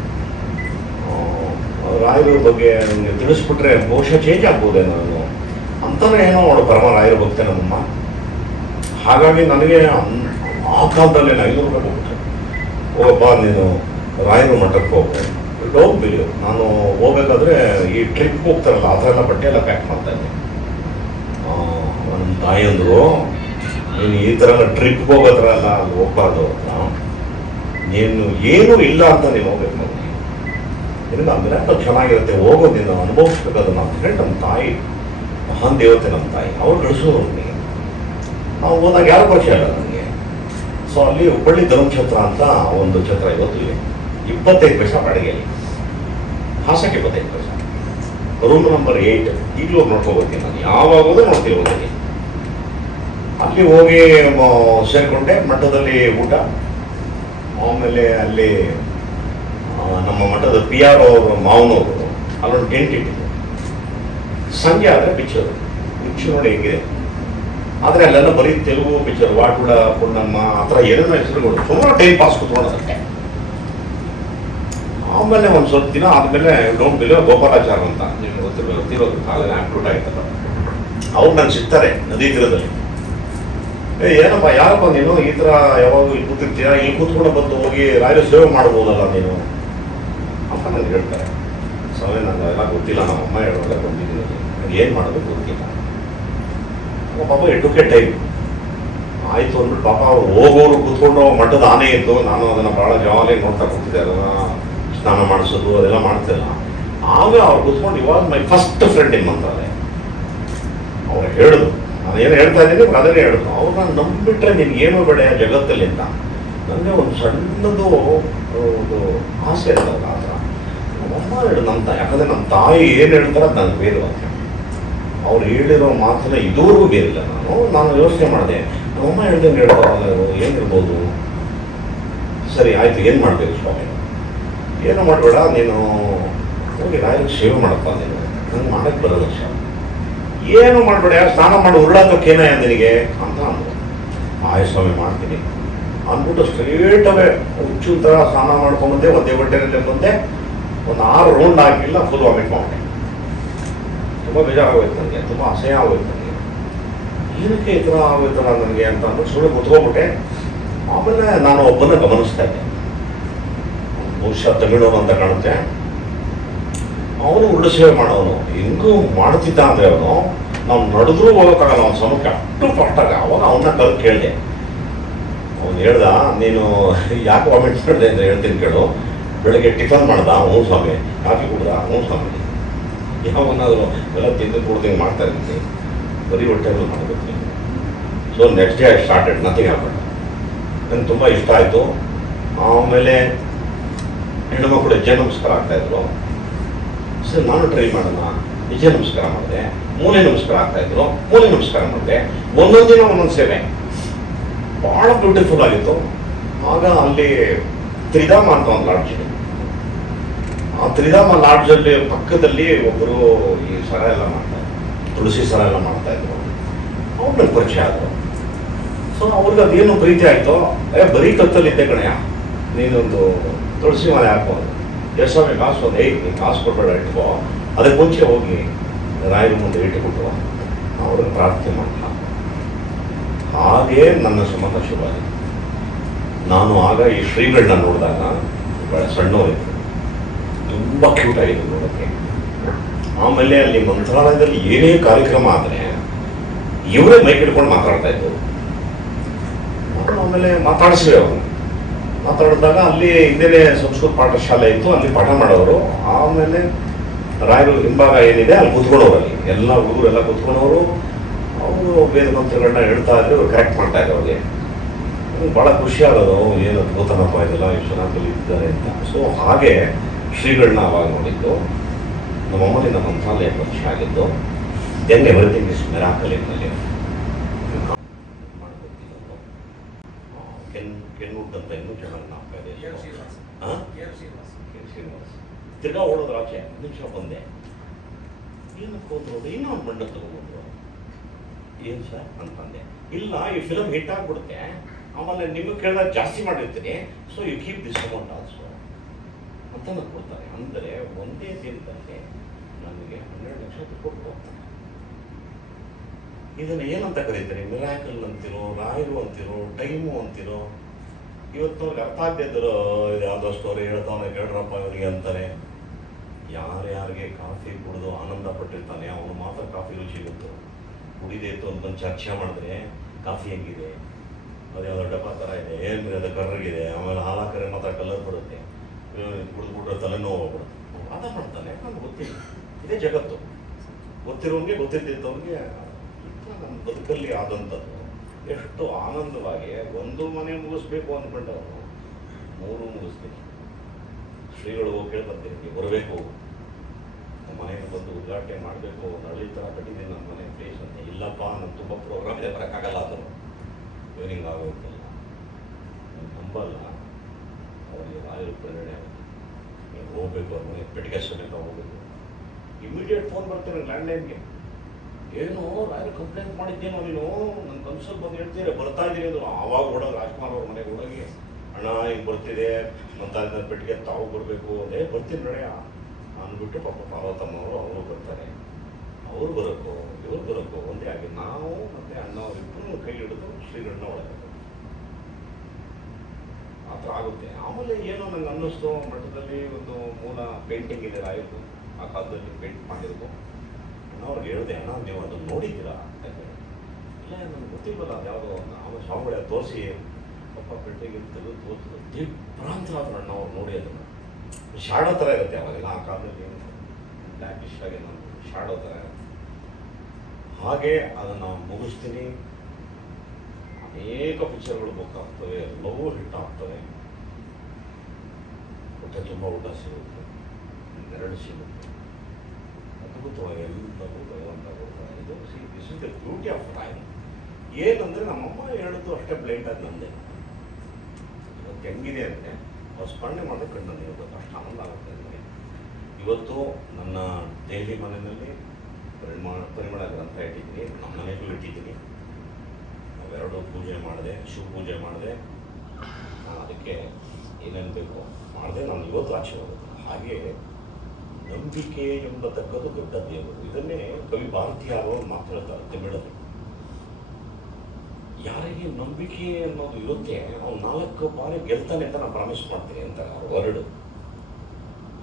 ರಾಯರ ಬಗ್ಗೆ ನನಗೆ ತಿಳಿಸ್ಬಿಟ್ರೆ ಬಹುಶಃ ಚೇಂಜ್ ಆಗ್ಬೋದೇ ನಾನು ಅಂತಾನೆ ಏನೋ ಅವಳು ಪರಮ ರಾಯರ ಭಕ್ತೆ ನಮ್ಮಮ್ಮ. ಹಾಗಾಗಿ ನನಗೆ ಆ ಕಾಲದಲ್ಲಿ 500 ರೂಪಾಯಿ ಕೊಟ್ಟೆ. ಹೋಗಪ್ಪ ನೀನು ರಾಯರ ಮಠಕ್ಕೆ ಹೋಗ್ಬೇಕು. ಡೋಂಟ್ ಬಿಲೀವ್, ನಾನು ಹೋಗ್ಬೇಕಾದ್ರೆ ಈ ಟ್ರಿಪ್ ಹೋಗ್ತಾರಲ್ಲ ಆ ಥರ ಎಲ್ಲ ಬಟ್ಟೆ ಎಲ್ಲ ಪ್ಯಾಕ್ ಮಾಡ್ತಾಯಿದ್ದೆ. ನಮ್ಮ ತಾಯಿ ಅಂದರು, ನೀನು ಈ ಥರ ಎಲ್ಲ ಟ್ರಿಪ್ಗೆ ಹೋಗೋ ಥರ ಎಲ್ಲ ಅಲ್ಲಿ ಹೋಗ್ಬಾರ್ದು ಅಂತ. ನೀನು ಏನೂ ಇಲ್ಲ ಅಂತ ನೀವು ಹೋಗ್ಬೇಕು ನೋಡಿ. ನಿನಗೆ ಅಂದರೆ ಅದು ಚೆನ್ನಾಗಿರುತ್ತೆ, ಹೋಗೋದಿಲ್ಲ ಅನುಭವಿಸ್ಬೇಕು ಅದನ್ನು ಅಂತ ಹೇಳಿ ನಮ್ಮ ತಾಯಿ, ಮಹಾನ್ ದೇವತೆ ನಮ್ಮ ತಾಯಿ, ಅವ್ರು ಗಳಿಸೋರು ನನಗೆ. ನಾವು ಹೋದಾಗ ಯಾರು ಪರಿಚಯ ಇಲ್ಲ ನನಗೆ. ಸೊ ಅಲ್ಲಿ ಹುಬ್ಬಳ್ಳಿ ಧರ್ಮಛತ್ರ ಅಂತ ಒಂದು ಛತ್ರ ಇವತ್ತು ಇದೆ. 25 ಪೈಸಾ ಬಾಡಿಗೆಯಲ್ಲಿ, ಹಾಸಕ್ಕೆ 25 ಪೈಸಾ, ರೂಮ್ ನಂಬರ್ 8. ಈಗಲೂ ನೋಡ್ಕೋಬೋತೀನಿ ನಾನು, ಯಾವಾಗೋದು ನೋಡ್ತೀವಿ ಹೋಗಿ. ಅಲ್ಲಿ ಹೋಗಿ ಸೇರಿಕೊಂಡೆ. ಮಠದಲ್ಲಿ ಊಟ, ಆಮೇಲೆ ಅಲ್ಲಿ ನಮ್ಮ ಮಠದ PR ಅವರು ಮಾವನವರು ಅಲ್ಲೊಂದು ಟೆಂಟ್ ಇಟ್ಟಿದ್ರು. ಸಂಜೆ ಆದರೆ ಪಿಕ್ಚರ್ ನೋಡಿ ಹೆಂಗಿದೆ. ಆದರೆ ಅಲ್ಲೆಲ್ಲ ಬರೀ ತೆಲುಗು ಪಿಕ್ಚರ್, ವಾಟುಡ, ಪುಣ್ಣಮ್ಮ ಆ ಥರ ಏನೇನೋ ಹೆಸರುಗಳು, ಸುಮಾರು ಟೈಮ್ ಪಾಸ್ ಕೂತ್ಕೊಳ್ಳೋದಕ್ಕೆ. ಆಮೇಲೆ ಒಂದು ಸ್ವಲ್ಪ ದಿನ ಆದಮೇಲೆ ಡೋಂಟ್ ಬಿಲೀವ್ ಗೋಪಾಲಾಚಾರ ಅಂತ ನಿಮ್ಗೆ ಗೊತ್ತಿರೋದು ಕಾಲದಲ್ಲಿ ಆಕ್ಟಿವ್ ಆಯ್ತಲ್ಲ, ಅವ್ರು ನಂಗೆ ಸಿಗ್ತಾರೆ ನದಿ ತೀರದಲ್ಲಿ. ಏನಪ್ಪ ಯಾರಪ್ಪ ನೀನು ಈ ಥರ ಯಾವಾಗ ಇಲ್ಲಿ ಕೂತಿರ್ತೀಯ, ಇಲ್ಲಿ ಕೂತ್ಕೊಂಡು ಬಂದು ಹೋಗಿ ರಾಯರ ಸೇವೆ ಮಾಡ್ಬೋದಲ್ಲ ನೀನು ಅಂತ ನನಗೆ ಹೇಳ್ತಾರೆ. ಸಮಯ ನನಗೆ ಎಲ್ಲ ಗೊತ್ತಿಲ್ಲ, ನಮ್ಮಮ್ಮ ಹೇಳೋಲ್ಲ ಬಂದಿದ್ದೀನಿ, ನನಗೆ ಏನು ಮಾಡೋದು ಗೊತ್ತಿಲ್ಲ. ಪಾಪ ಎಟುಕೆ ಟೈಮ್ ಆಯಿತು ಅಂದ್ಬಿಟ್ಟು ಪಾಪ ಅವ್ರು ಹೋಗೋರು ಕೂತ್ಕೊಂಡು ಮಠದ ಆನೆ ಇತ್ತು. ನಾನು ಅದನ್ನು ಭಾಳ ಜಾಲಿಯಾಗಿ ನೋಡ್ತಾ ಕೂತಿದ್ದೆ. ಅದನ್ನು ಸ್ನಾನ ಮಾಡಿಸೋದು ಅದೆಲ್ಲ ಮಾಡ್ತಿಲ್ಲ. ಆಗ ಅವ್ರು ಕೂತ್ಕೊಂಡು ಇವಾಗ ಮೈ ಫಸ್ಟ್ ಫ್ರೆಂಡ್ ಇನ್ ಮಂತ್ರಾಲಯ ಅವ್ರು ಹೇಳಿದ್ರು. ನಾನು ಏನು ಹೇಳ್ತಾ ಇದ್ದೀನಿ ಅದನ್ನೇ ಹೇಳಿದ್ರು. ಅವ್ರು ನಾನು ನಂಬಿಟ್ರೆ ನಿನ್ಗೇನು ಬೇಡ ಜಗತ್ತಲ್ಲಿ ಅಂತ. ನನಗೆ ಒಂದು ಸಣ್ಣದು ಒಂದು ಆಸೆ ಇರ್ತಲ್ಲ ಆ ಥರ. ನಮ್ಮಮ್ಮ ಹೇಳಿದ್ರು ನಮ್ಮ ತಾಯಿ, ಯಾಕಂದರೆ ನಮ್ಮ ತಾಯಿ ಏನು ಹೇಳ್ತಾರೆ ಅದು ನನಗೆ ಬೇರೆ ಅಂತ. ಅವ್ರು ಹೇಳಿರೋ ಮಾತನ್ನ ಇದುವರೆಗೂ ಬೇರಿಲ್ಲ. ನಾನು ಯೋಚನೆ ಮಾಡಿದೆ, ನಮ್ಮಮ್ಮ ಹೇಳ್ದಂಗೆ ಹೇಳ್ತಾರಲ್ಲ ಇವರು ಏನಿರ್ಬೋದು. ಸರಿ ಆಯಿತು, ಏನು ಮಾಡಬೇಕು ಸ್ವಾಮಿ? ಏನೂ ಮಾಡಬೇಡ, ನೀನು ಹೋಗಿ ರಾಯರಿಗೆ ಸೇವೆ ಮಾಡಪ್ಪ ನೀನು ನಂಗೆ ಮಾಡಕ್ಕೆ ಬರೋದು ಸರ್. ಏನು ಮಾಡಬೇಡ, ಸ್ನಾನ ಮಾಡಿ ಉರುಳಾಕಕ್ಕೇನ ನಿನಗೆ ಅಂತ ಅಂದರು. ಸ್ವಾಮಿ ಮಾಡ್ತೀನಿ ಅಂದ್ಬಿಟ್ಟು ಸ್ಟ್ರೇಟ್ ಅವೇ ಹುಚ್ಚು ಥರ ಸ್ನಾನ ಮಾಡ್ಕೊಂಬಂದೆ. ಒಂದೇ ಬಟ್ಟೆನಲ್ಲೇ ಬಂದೆ, ಒಂದು 6 ರೌಂಡ್ ಆಗಿಲ್ಲ, ಫುಲ್ ವಾಮಿಟ್ ಮಾಡಿದೆ. ತುಂಬ ಬೇಜಾರಾಗೋಯ್ತು ನನಗೆ, ತುಂಬ ಅಸಹ್ಯ ಆಗೋಯ್ತು ನನಗೆ. ಏನಕ್ಕೆ ಈ ಥರ ಆಗೋಯ್ತಲ್ಲ ನನಗೆ ಅಂತ ಅಂದ್ಬಿಟ್ಟು ಸುಳ್ಳು ಕುತ್ಕೊಂಡ್ಬಿಟ್ಟೆ. ಆಮೇಲೆ ನಾನು ಒಬ್ಬನ ಗಮನಿಸ್ತಾ ಇದ್ದೆ, ಬಹುಶಃ ತಮಿಳೋನು ಅಂತ ಕಾಣುತ್ತೆ. ಅವನು ಉರುಳು ಸೇವೆ ಮಾಡೋನು, ಹೆಂಗೂ ಮಾಡ್ತಿದ್ದ ಅಂದರೆ ಅವನು ನಾವು ನಡೆದ್ರೂ ಹೋಗೋಕ್ಕಾಗಲ್ಲ ಅವನ ಸಮಕ್ಕೆ ಅಷ್ಟು ಫಾಸ್ಟಾಗ. ಅವಾಗ ಅವನ್ನ ಕಲ್ ಕೇಳಿದೆ. ಅವನು ಹೇಳ್ದ, ನೀನು ಯಾಕೆ ವಾಮಿಟ್ ಮಾಡಿದೆ ಅಂತ ಹೇಳ್ತೀನಿ ಕೇಳು. ಬೆಳಗ್ಗೆ ಟಿಫನ್ ಮಾಡ್ದ, ಹ್ಞೂ ಸ್ವಾಮಿ. ಕಾಫಿ ಕುಡ್ದ, ಹ್ಞೂ ಸ್ವಾಮಿ. ಯಾವನ್ನಾದರೂ ಎಲ್ಲ ತಿಂದು ಕುಡ್ದಂಗೆ ಮಾಡ್ತಾ ಇರ್ತೀನಿ, ಬರೀ ಹೊಟ್ಟೆಗಳು ಮಾಡಬೇಕು. So next day I started nothing happen. ನನಗೆ ತುಂಬ ಇಷ್ಟ ಆಯಿತು. ಆಮೇಲೆ ಹೆಣ್ಣುಮಕ್ಕಳು ಹೆಜ್ಜೆ ನಮಸ್ಕಾರ ಆಗ್ತಾಯಿದ್ರು. ಸರ್ ನಾನು ಟ್ರೈ ಮಾಡೋಣ, ಹೆಜ್ಜೆ ನಮಸ್ಕಾರ ಮಾಡಿದೆ. ಮೂಲೆ ನಮಸ್ಕಾರ ಆಗ್ತಾಯಿದ್ರು, ಮೂಲೆ ನಮಸ್ಕಾರ ಮಾಡಿದೆ. ಒಂದೊಂದು ದಿನ ಒಂದೊಂದು ಸೇವೆ, ಭಾಳ ಬ್ಯೂಟಿಫುಲ್ ಆಗಿತ್ತು. ಆಗ ಅಲ್ಲಿ ತ್ರಿಧಾಮ ಅಂತ ಒಂದು ಲಾಡ್ಜ್ ಇದೆ. ಆ ತ್ರಿಧಾಮ ಲಾಡ್ಜಲ್ಲಿ ಪಕ್ಕದಲ್ಲಿ ಒಬ್ಬರು ಈ ಸರ ಎಲ್ಲ ಮಾಡ್ತಾರೆ, ತುಳಸಿ ಸರ ಎಲ್ಲ ಮಾಡ್ತಾಯಿದ್ರು. ಅವ್ರು ನನಗೆ ಪರಿಚಯ ಆದರು. ಸೊ ಅವ್ರಿಗೆ ಅದೇನು ಪ್ರೀತಿ ಆಯಿತು. ಬರೀ ಕತ್ತಲ್ಲಿದ್ದೆ ಕಣೆಯ, ನೀನೊಂದು ತುಳಸಿ ಮನೆ ಹಾಕೋ, ಸ್ವಾಮಿ ಕಾಸು ಒಂದು ನೀನು ಕಾಸು ಕೊಡಬೇಡ, ಇಟ್ಕೋ. ಅದಕ್ಕೆ ಮುಂಚೆ ಹೋಗಿ ರಾಯರ ಮುಂದೆ ಇಟ್ಟುಬಿಟ್ಟು ಅವ್ರಿಗೆ ಪ್ರಾರ್ಥನೆ ಮಾಡಲ್ಲ. ಹಾಗೇ ನನ್ನ ಸಂಬಂಧ ಶುರುವಾಯಿತು. ನಾನು ಆಗ ಈ ಶ್ರೀಗಳನ್ನ ನೋಡಿದಾಗ ಭಾಳ ಸಣ್ಣವರಿತ್ತು, ತುಂಬ ಕ್ಯೂಟ್ ಆಗಿತ್ತು ನೋಡೋಕ್ಕೆ. ಆಮೇಲೆ ಅಲ್ಲಿ ಮಂತ್ರಾಲಯದಲ್ಲಿ ಏನೇ ಕಾರ್ಯಕ್ರಮ ಆದರೆ ಇವರೇ ಮೈಕ್ ಹಿಡ್ಕೊಂಡು ಮಾತಾಡ್ತಾ ಇದ್ರು. ಆಮೇಲೆ ಮಾತಾಡಿಸಿವೆ ಅವರು. ಮಾತಾಡಿದಾಗ ಅಲ್ಲಿ ಹಿಂದೆ ಸಂಸ್ಕೃತ ಪಾಠಶಾಲೆ ಇತ್ತು, ಅಲ್ಲಿ ಪಾಠ ಮಾಡೋರು. ಆಮೇಲೆ ರಾಯರು ಹಿಂಭಾಗ ಏನಿದೆ ಅಲ್ಲಿ ಕೂತ್ಕೊಂಡವ್ರು, ಅಲ್ಲಿ ಎಲ್ಲ ಹುಡುಗರೆಲ್ಲ ಕೂತ್ಕೊಂಡವರು. ಅವರು ವೇದ ಮಂತ್ರಗಳನ್ನ ಹೇಳ್ತಾ ಇದ್ರು, ಕರೆಕ್ಟ್ ಮಾಡ್ತಾ ಇದ್ರು ಅವ್ರಿಗೆ. ಭಾಳ ಖುಷಿ ಆಗೋದು, ಏನು ಅದ್ಭುತನಪ್ಪ ಇದೆಲ್ಲ ಎಷ್ಟು ಚೆನ್ನಾಗಿ ಕಲಿತಿದ್ದಾರೆ ಅಂತ. ಸೊ ಹಾಗೆ ಶ್ರೀಗಳನ್ನ ಅವಾಗ ನೋಡಿದ್ದು. ನಮ್ಮಮ್ಮನಿಂದ ಮಂತ್ರಾಲಯ ಪರಿಚಯ ಆಗಿದ್ದು. Then everything is miracle in my life. Kenwood ಅಂತ ಇನ್ನೂ ಚೆನ್ನಾಗಿ ನಾಲ್ಕು ಇದೆ. ತಿರ್ಗಾ ಓಡೋದ್ರ ಆಚೆ 10 ನಿಮಿಷ ಬಂದೆ. ಏನಕ್ಕೆ ಹೋದ್ರು, ಇನ್ನೊಂದು ಮಂಡ ತಗೊಂಡ್ರು. ಏನು ಸರ್ ಅಂತಂದೆ. ಇಲ್ಲ, ಈ ಫಿಲಮ್ ಹಿಟ್ ಆಗಿಬಿಡುತ್ತೆ, ಆಮೇಲೆ ನಿಮಗೆ ಕೇಳಿದಾಗ ಜಾಸ್ತಿ ಮಾಡಿರ್ತೀನಿ, so you keep this amount also ಅಂತ ನನಗೆ ಕೊಡ್ತಾರೆ. ಅಂದರೆ ಒಂದೇ ದಿನದಲ್ಲಿ ನನಗೆ 12 ಲಕ್ಷ ಕೊಟ್ಟು ಹೋಗ್ತಾರೆ. ಇದನ್ನು ಏನಂತ ಕರೀತಾರೆ? ಮಿರಾಕಲ್ ಅಂತಿರೋ, ರಾಯರು ಅಂತಿರೋ, ಟೈಮು ಅಂತಿರೋ. ಇವತ್ತು ಅವ್ರಿಗೆ ಅರ್ಥ ಆಗ್ತಿದ್ರು, ಇದು ಯಾವುದೋ ಸ್ಟೋರಿ ಹೇಳ್ತಾವನೆ ಕೇಳ್ರಪ್ಪ ಇವರಿಗೆ ಅಂತಾರೆ. ಯಾರ್ಯಾರಿಗೆ ಕಾಫಿ ಕುಡಿದು ಆನಂದ ಪಟ್ಟಿರ್ತಾನೆ ಅವನು ಮಾತ್ರ ಕಾಫಿ ರುಚಿ ಗೊತ್ತು. ಕುಡಿದೇ ಇತ್ತು ಅಂತ ಚರ್ಚೆ ಮಾಡಿದ್ರೆ ಕಾಫಿ ಹೆಂಗಿದೆ, ಅದು ಯಾವುದೋ ಡಬ್ಬ ಥರ ಇದೆ, ಏನು ಅದು ಕರ್ರಗಿದೆ, ಆಮೇಲೆ ಹಾಲಾಕರೆ ಮಾತ್ರ ಕಲರ್ ಬರುತ್ತೆ, ಕುಡಿದ್ಬಿಟ್ರೆ ತಲೆನೋವು ಹೋಗ್ಬಿಡುತ್ತೆ, ವಾದ ಮಾಡ್ತಾನೆ. ನನಗೆ ಗೊತ್ತಿಲ್ಲ, ಇದೇ ಜಗತ್ತು. ಗೊತ್ತಿರೋನಿಗೆ ಗೊತ್ತಿದ್ದವನಿಗೆ ನನ್ನ ಬದುಕಲ್ಲಿ ಆದಂಥದ್ದು ಎಷ್ಟು ಆನಂದವಾಗಿ ಒಂದು ಮನೆ ಮುಗಿಸ್ಬೇಕು ಅಂದ್ಕೊಂಡವನು 3 ಮುಗಿಸ್ತೀನಿ. ಶ್ರೀಗಳು ಹೋಗಿ ಕೇಳ್ಬರ್ತೀನಿ, ಬರಬೇಕು ನಮ್ಮ ಮನೆಗೆ ಬಂದು ಉದ್ಘಾಟನೆ ಮಾಡಬೇಕು, ನಳ್ಳಿ ಥರ ಕಟ್ಟಿದ್ದೀನಿ ನನ್ನ ಮನೆ ಪ್ಲೇಸ್ ಅಂತ. ಇಲ್ಲಪ್ಪ, ನಾನು ತುಂಬ ಪ್ರೋಗ್ರಾಮ್ ಇದೆ, ಬರೋಕ್ಕಾಗಲ್ಲ ಅಂದರು. ಈವ್ನಿಂಗ್ ಆಗೋಯ್ತಲ್ಲ, ನಂಬಲ್ಲ. ಅವರಿಗೆ ರಾಯರು ಪ್ರೇರಣೆ ಆಗುತ್ತೆ, ಹೋಗ್ಬೇಕು ಅವ್ರ ಮನೆ ಪೆಟ್ಟಿಗೆ ಸಮೇತ ಹೋಗ್ಬೇಕು. ಇಮಿಡಿಯೇಟ್ ಫೋನ್ ಬರ್ತೀನಿ ಲ್ಯಾಂಡ್ಲೈನ್ಗೆ. ಏನು ರಾಯರು ಕಂಪ್ಲೇಂಟ್ ಮಾಡಿದ್ದೇನೋ ನೀನು, ನನ್ನ ಕನ್ಸಲ್ಲಿ ಬಂದು ಹೇಳ್ತೀರ ಬರ್ತಾ ಇದ್ದೀನಿ ಅಂದರು. ಆವಾಗ ಓಡೋದು ರಾಜ್ಕುಮಾರ್ ಅವ್ರ ಮನೆಗೆ ಓಡೋಗಿ, ಅಣ್ಣ ಹಿಂಗೆ ಬರ್ತಿದೆ ಅಂತ ಪೆಟ್ಟಿಗೆ ತಾವು ಬರಬೇಕು. ಅದೇ ಬರ್ತೀನಿ ನಡೆಯ ಅಂದ್ಬಿಟ್ಟು ಪಾಪ ಪಾರ್ವತಮ್ಮವರು ಅವರು ಬರ್ತಾರೆ. ಅವ್ರು ಬರೋಕ್ಕೋ ಇವ್ರು ಬರೋಕ್ಕೋ ಒಂದೇ ಆಗಿ ನಾವು ಮತ್ತು ಅಣ್ಣ ಅವರಿಬ್ಬರು ಕೈ ಹಿಡಿದು ಶ್ರೀಗಳನ್ನ ಒಳಗೆ ಆ ಥರ ಆಗುತ್ತೆ. ಆಮೇಲೆ ಏನೋ ನಂಗೆ ಅನ್ನಿಸ್ತು, ಮಠದಲ್ಲಿ ಒಂದು ಮೂಲ ಪೇಂಟಿಂಗ್ ಇದೆ ರಾಯರು, ಆ ಕಾಲದಲ್ಲಿ ಪೇಂಟ್ ಮಾಡಿರೋದು. ಅವ್ರಿಗೆ ಹೇಳಿದೆ, ಅಣ್ಣ ನೀವು ಅದನ್ನು ನೋಡಿದ್ದೀರಾ? ಇಲ್ಲ, ನನಗೆ ಗೊತ್ತಿಲ್ವಲ್ಲ ಅದು ಯಾವುದೋ. ಆಮೇಲೆ ಸ್ವಾಮಿಗಳ ತೋರಿಸಿ ಪಪ್ಪ ಪೆಟ್ಟಿಗೆ ತೆಗೆದು ತೋರಿಸಿದ್ರು. ದಿಗ್ಭ್ರಾಂತ ಆದ್ರು ಅಣ್ಣ ಅವ್ರು ನೋಡಿ. ಅದನ್ನು ಶಾಡೋ ಥರ ಇರುತ್ತೆ ಅವಾಗೆಲ್ಲ, ಆ ಕಾಲದಲ್ಲಿ ಬ್ಲ್ಯಾಕ್ ಇಷ್ಟಾಗಿ ನಾನು ಶಾಡೋ ಥರ. ಹಾಗೆ ಅದನ್ನು ಮುಗಿಸ್ತೀನಿ. ಅನೇಕ ಪಿಕ್ಚರ್ಗಳು ಬುಕ್ ಆಗ್ತವೆ, ಎಲ್ಲವೂ ಹಿಟ್ ಆಗ್ತವೆ. ಹೊಟ್ಟೆ ತುಂಬ ಊಟ ಸಿಗುತ್ತೆ, 2 ಸಿಗುತ್ತೆ, ಅದ್ಭುತವಾಗಿ ಎಲ್ಲವೂ ಭಗವಂತ ಕೊಡ್ತಾರೆ. ಇದು this is the beauty of time. ಏನಂದರೆ ನಮ್ಮಮ್ಮ ಹೇಳಿದ್ದು ಅಷ್ಟೇ ಬ್ಲೈಂಡಾಗಿ ನಂದೆ. ಇವತ್ತು ಹೆಂಗಿದೆ ಅಂದರೆ ಅವ್ರು ಸ್ಮರಣೆ ಮಾಡೋದು ಕಣ್ಣು ಇರಬೇಕು, ಅಷ್ಟು ಆನಂದ ಆಗುತ್ತೆ ನನಗೆ. ಇವತ್ತು ನನ್ನ ದೆಹಲಿ ಮನೆಯಲ್ಲಿ ಪರಿಮಳ ಗ್ರಂಥ ಇಟ್ಟಿದ್ದೀನಿ, ನಮ್ಮ ಮನೆಗೂ ಇಟ್ಟಿದ್ದೀನಿ. ಅವೆರಡು ಪೂಜೆ ಮಾಡಿದೆ, ಶಿವ ಪೂಜೆ ಮಾಡಿದೆ. ನಾನು ಅದಕ್ಕೆ ಏನೇನು ಬೇಕು ಮಾಡಿದೆ. ನಾನು ಇವತ್ತು ಆಚೆ ಹೋಗುತ್ತೆ. ಹಾಗೆ ನಂಬಿಕೆ ಎಂಬತಕ್ಕದ್ದು ದೊಡ್ಡ ದೇವರು. ಇದನ್ನೇ ಕವಿ ಭಾರತೀಯರು ಮಾತಾಡ್ತಾರೆ ತಮಿಳಲ್ಲಿ. ಯಾರಿಗೆ ನಂಬಿಕೆ ಅನ್ನೋದು ಇರುತ್ತೆ ಅವ್ನು 4 ಬಾರಿ ಗೆಲ್ತಾನೆ ಅಂತ ನಾನು ಪ್ರಾಮಿಸ್ ಮಾಡ್ತೀನಿ ಅಂತ ವರ್ಡ್.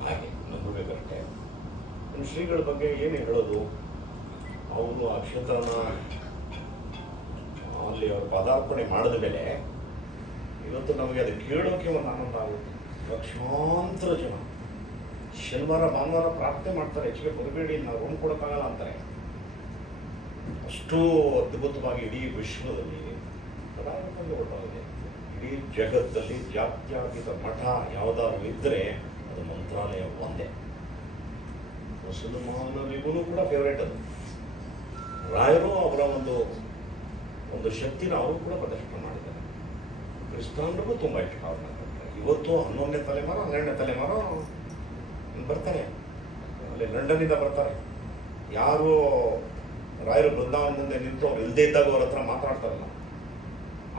ಹಾಗೆ ನಂಬಬೇಕಷ್ಟೇ. ಇನ್ನು ಶ್ರೀಗಳ ಬಗ್ಗೆ ಏನು ಹೇಳೋದು, ಅವರು ಆ ಕ್ಷೇತ್ರನ ಅಲ್ಲಿ ಅವರು ಪದಾರ್ಪಣೆ ಮಾಡಿದ ಮೇಲೆ ಇವತ್ತು ನಮಗೆ ಅದು ಕೇಳೋಕೆ ಒಂದು ಆನಂದ ಆಗುತ್ತೆ. ಲಕ್ಷಾಂತರ ಜನ ಶನಿವಾರ ಭಾನುವಾರ ಪ್ರಾರ್ಥನೆ ಮಾಡ್ತಾರೆ, ಹೆಚ್ಚಿಗೆ ಬರಬೇಡಿ ನಾವು ರೂಮ್ ಕೊಡೋಕ್ಕಾಗಲ್ಲ ಅಂತಾರೆ. ಅಷ್ಟು ಅದ್ಭುತವಾಗಿ ಇಡೀ ವಿಶ್ವದಲ್ಲಿ ಹೊರಟೋಗಿದೆ. ಇಡೀ ಜಗತ್ತಲ್ಲಿ ಜಾತ್ಯತೀತ ಮಠ ಯಾವುದಾದ್ರು ಇದ್ದರೆ ಅದು ಮಂತ್ರಾಲಯ ಒಂದೇ. ಮುಸಲ್ಮಾನರಿಗೂ ಕೂಡ ಫೇವ್ರೇಟ್ ಅದು. ರಾಯರು ಅವರ ಒಂದು ಶಕ್ತಿನ ಅವರು ಕೂಡ ಪ್ರದರ್ಶನ ಮಾಡಿದ್ದಾರೆ. ಕ್ರಿಸ್ತನಿಗೂ ತುಂಬ ಇಷ್ಟ ಅವ್ರನ್ನ. ಇವತ್ತು 11ನೇ ತಲೆಮಾರು 12ನೇ ತಲೆಮಾರು ಬರ್ತಾರೆ, ಅಲ್ಲಿ ಲಂಡನ್ನಿಂದ ಬರ್ತಾರೆ. ಯಾರು ರಾಯರು ಬೃಂದಾವನ ಮುಂದೆ ನಿಂತು ಅವ್ರು ಇಲ್ಲದೇ ಇದ್ದಾಗ ಅವ್ರ ಹತ್ರ ಮಾತಾಡ್ತಾರಲ್ಲ,